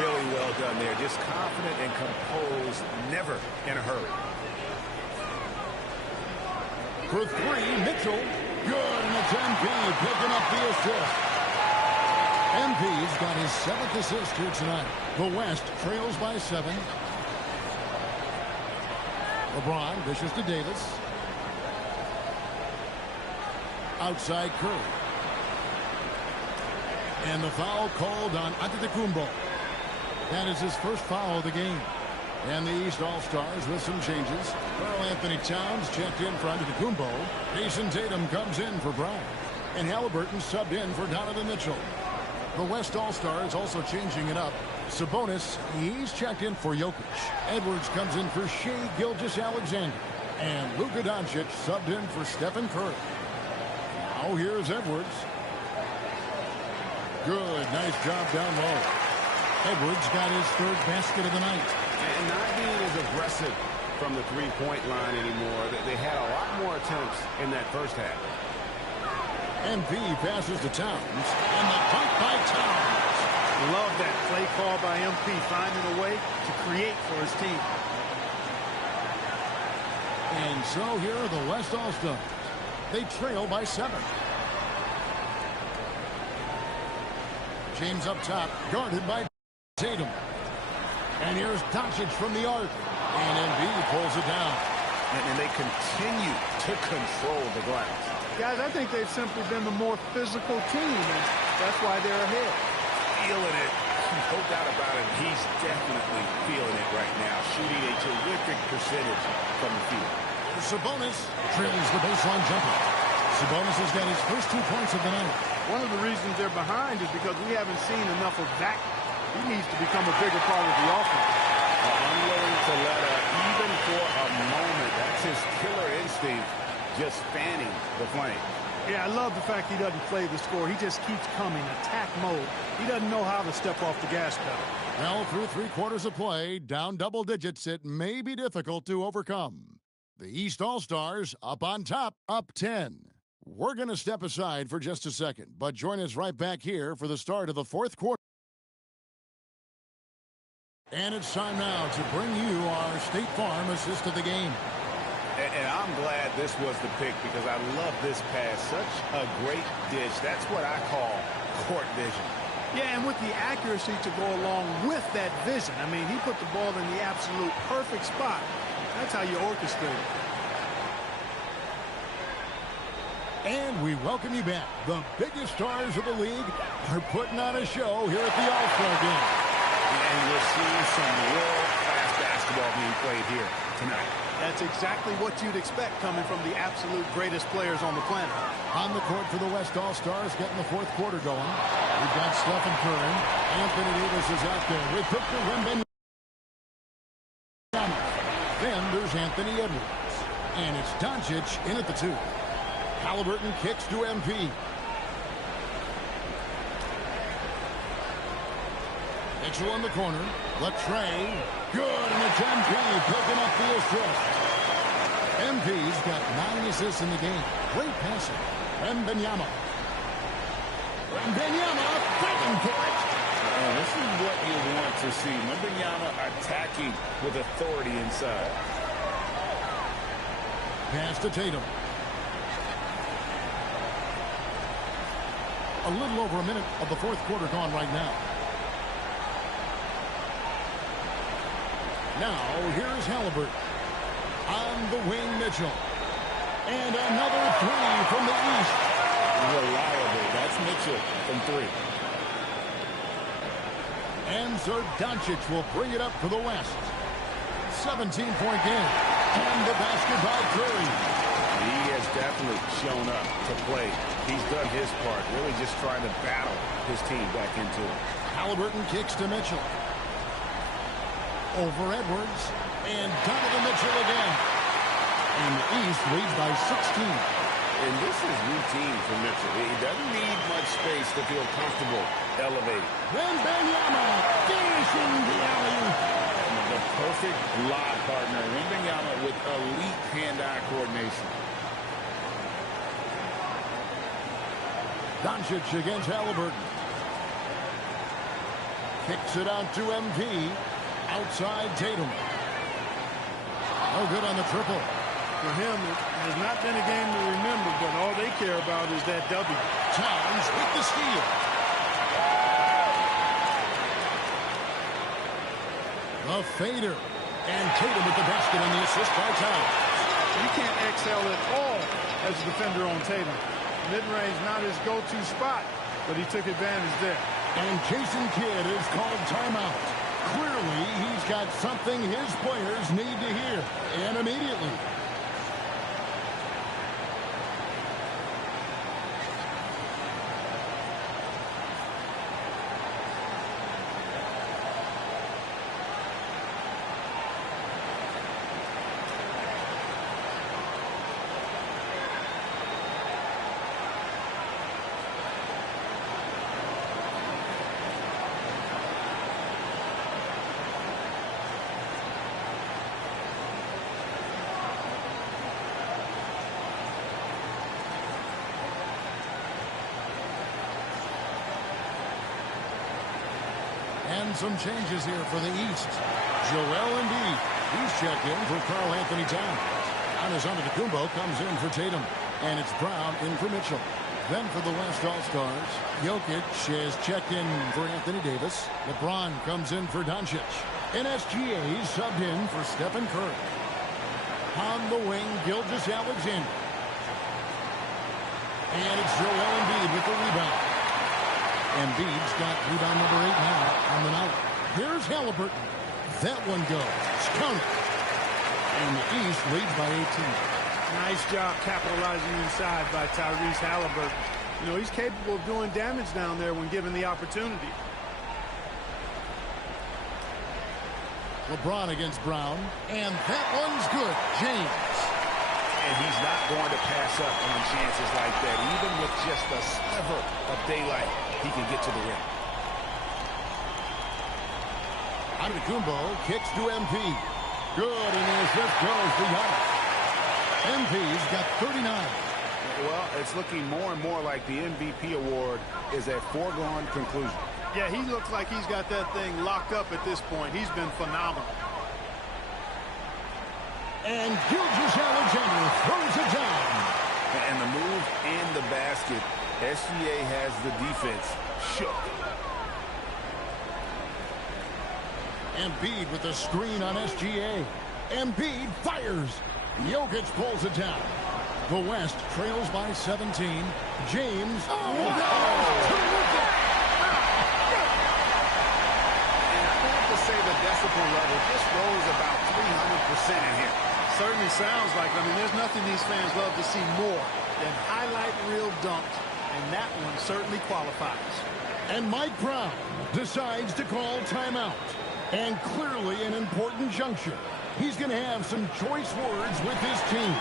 Really well done there. Just confident and composed, never in a hurry. For 3, Mitchell. Good, and it's MP picking up the assist. MP's got his 7th assist here tonight. The West trails by 7. LeBron dishes to Davis. Outside Curry. And the foul called on Antetokounmpo. That is his first foul of the game. And the East All-Stars with some changes. Karl Anthony Towns checked in for Antetokounmpo. Jason Tatum comes in for Brown. And Halliburton subbed in for Donovan Mitchell. The West All-Stars also changing it up. Sabonis, he's checked in for Jokic. Edwards comes in for Shai Gilgeous-Alexander. And Luka Doncic subbed in for Stephen Curry. Now here's Edwards. Good, nice job down low. Edwards got his third basket of the night. And not being as aggressive from the three-point line anymore. They had a lot more attempts in that first half. MP passes to Towns, and the dunk by Towns. Love that play call by MP, finding a way to create for his team. And so here are the West All-Stars. They trail by 7. James up top, guarded by Tatum. And here's Doncic from the arc. And Embiid pulls it down. And they continue to control the glass. Guys, I think they've simply been the more physical team, and that's why they're ahead. Feeling it. No doubt about it. He's definitely feeling it right now. Shooting a terrific percentage from the field. Sabonis trails the baseline jumper. Sabonis has got his first 2 points of the night. One of the reasons they're behind is because we haven't seen enough of that. He needs to become a bigger part of the offense. Unwilling to let up, even for a moment. That's his killer instinct, just fanning the flame. Yeah, I love the fact he doesn't play the score. He just keeps coming, attack mode. He doesn't know how to step off the gas pedal. Well, through 3 quarters of play, down double digits, it may be difficult to overcome. The East All-Stars up on top, up 10. We're going to step aside for just a second, but join us right back here for the start of the 4th quarter. And it's time now to bring you our State Farm assist of the game. And I'm glad this was the pick because I love this pass. Such a great dish. That's what I call court vision. Yeah, and with the accuracy to go along with that vision. I mean, he put the ball in the absolute perfect spot. That's how you orchestrate it. And we welcome you back. The biggest stars of the league are putting on a show here at the All-Star Game. And we're seeing some world-class basketball being played here tonight. That's exactly what you'd expect coming from the absolute greatest players on the planet. On the court for the West All-Stars, getting the 4th quarter going. We've got Stephen Curry. Anthony Davis is out there with Victor Wembanyama. Then there's Anthony Edwards. And it's Doncic in at the 2. Halliburton kicks to MP. Mitchell in the corner. Latrey. Good, and it's MP picking up the assist. MP's got 9 assists in the game. Great passing. Wembanyama. Wembanyama fighting for it. This is what you want to see. Wembanyama attacking with authority inside. Pass to Tatum. A little over a minute of the 4th quarter gone right now. Now, here's Halliburton. On the wing, Mitchell. And another 3 from the east. Reliable. That's Mitchell from 3. And Sir Doncic will bring it up for the West. 17-point game. And the basket by Curry. He has definitely shown up to play. He's done his part, really just trying to battle his team back into it. Halliburton kicks to Mitchell. Over Edwards. And Donovan Mitchell again. And the East leads by 16. And this is routine for Mitchell. He doesn't need much space to feel comfortable elevating. Wembanyama finishing the alley-oop. The perfect lob partner. Wembanyama with elite hand-eye coordination. Doncic against Halliburton. Kicks it out to MP. Outside Tatum. No good on the triple. For him, it has not been a game to remember, but all they care about is that W. Towns with the steal. The fader. And Tatum with the basket and the assist by Towns. You can't excel at all as a defender on Tatum. Mid-range not his go-to spot, but he took advantage there. And Jason Kidd is called timeout. Clearly, he's got something his players need to hear, and immediately. And some changes here for the East. Joel Embiid, he's checked in for Karl Anthony Towns. Giannis Antetokounmpo comes in for Tatum. And it's Brown in for Mitchell. Then for the West All-Stars, Jokic is checked in for Anthony Davis. LeBron comes in for Doncic. And SGA subbed in for Stephen Curry. On the wing, Gilgeous-Alexander. And it's Joel Embiid with the rebound. Embiid's got rebound number 8 now on the night. Here's Halliburton. That one goes. Count it. And the East leads by 18. Nice job capitalizing inside by Tyrese Halliburton. You know, he's capable of doing damage down there when given the opportunity. LeBron against Brown. And that one's good. James. And he's not going to pass up on chances like that. Even with just a sliver of daylight, he can get to the rim. Antetokounmpo kicks to MP. Good, and the assist goes to Giannis. MP's got 39. Well, it's looking more and more like the MVP award is a foregone conclusion. Yeah, he looks like he's got that thing locked up at this point. He's been phenomenal. And Gilgeous-Alexander throws it down. And the move and the basket, SGA has the defense shook. Embiid with the screen on SGA. Embiid fires. Jokic pulls it down. The West trails by 17. James. And I have to say the decibel level just rose about 300% in here. Certainly sounds like it. I mean, there's nothing these fans love to see more than highlight reel dunks. And that one certainly qualifies. And Mike Brown decides to call timeout. And clearly an important juncture. He's going to have some choice words with his team.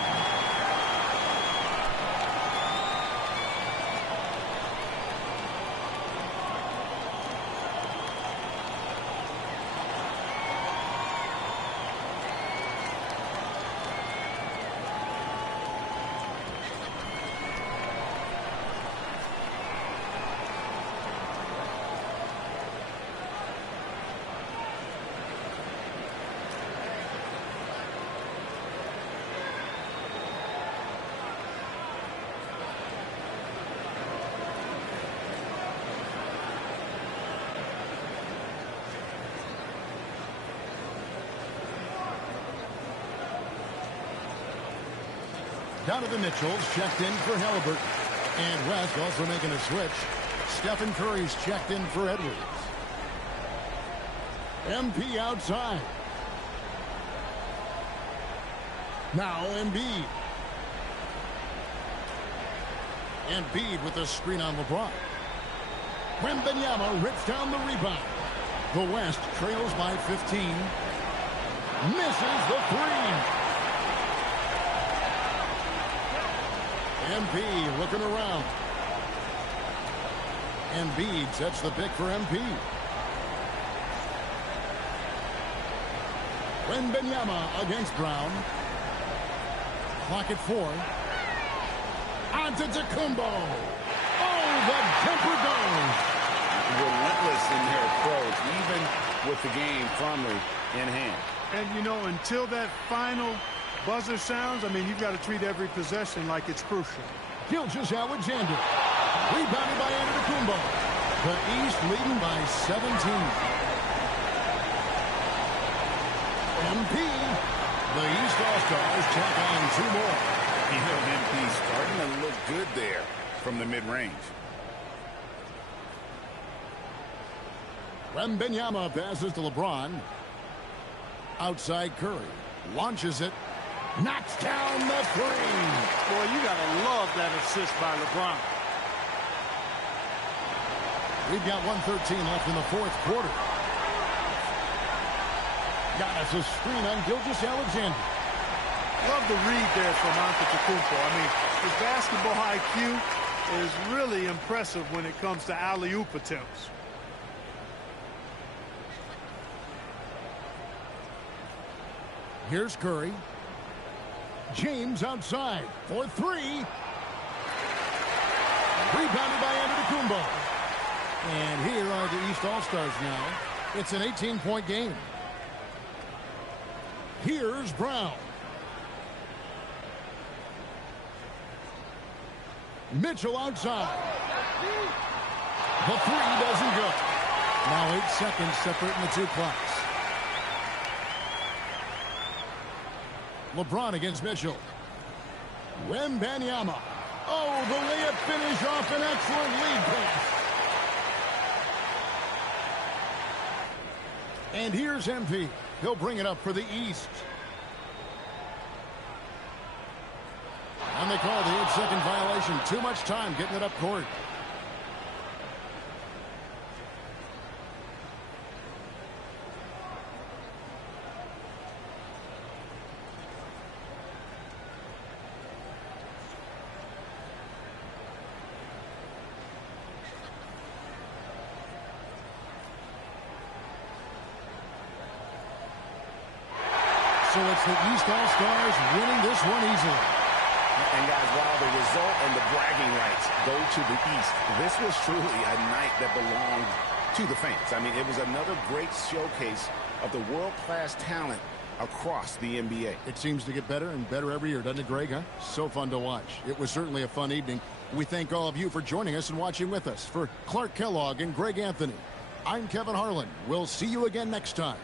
Donovan Mitchell's checked in for Halliburton. And West also making a switch. Stephen Curry's checked in for Edwards. MP outside. Now Embiid. Embiid with a screen on LeBron. Wembanyama rips down the rebound. The West trails by 15. Misses the three. MP looking around. Embiid sets the pick for MP. Wembanyama against Brown. Clock at 4. Antetokounmpo. Oh, the jumper goes. Relentless in their approach, even with the game firmly in hand. And, you know, until that final buzzer sounds, I mean, you've got to treat every possession like it's crucial. Gilgeous-Alexander. Rebounded by Antetokounmpo. The East leading by 17. MP. The East All-Stars check on 2 more. You know, MP starting to look good there from the mid-range. Wembanyama passes to LeBron. Outside Curry. Launches it. Knocks down the three. Boy, you got to love that assist by LeBron. We've got 1:13 left in the 4th quarter. Giannis a screen on Gilgeous-Alexander. Love the read there from Antetokounmpo. I mean, his basketball IQ is really impressive when it comes to alley-oop attempts. Here's Curry. James outside for 3. Rebounded by Antetokounmpo. And here are the East All-Stars now. It's an 18-point game. Here's Brown. Mitchell outside. The three doesn't go. Now 8 seconds separating the two clocks. LeBron against Mitchell. Wembanyama. Oh, the layup finish off an excellent lead pass. And here's MP. He'll bring it up for the East. And they call the 8-second violation. Too much time getting it up court. So it's the East All-Stars winning this one easily. And guys, while the result and the bragging rights go to the East, this was truly a night that belonged to the fans. I mean, it was another great showcase of the world-class talent across the NBA. It seems to get better and better every year, doesn't it, Greg? Huh? So fun to watch. It was certainly a fun evening. We thank all of you for joining us and watching with us. For Clark Kellogg and Greg Anthony, I'm Kevin Harlan. We'll see you again next time.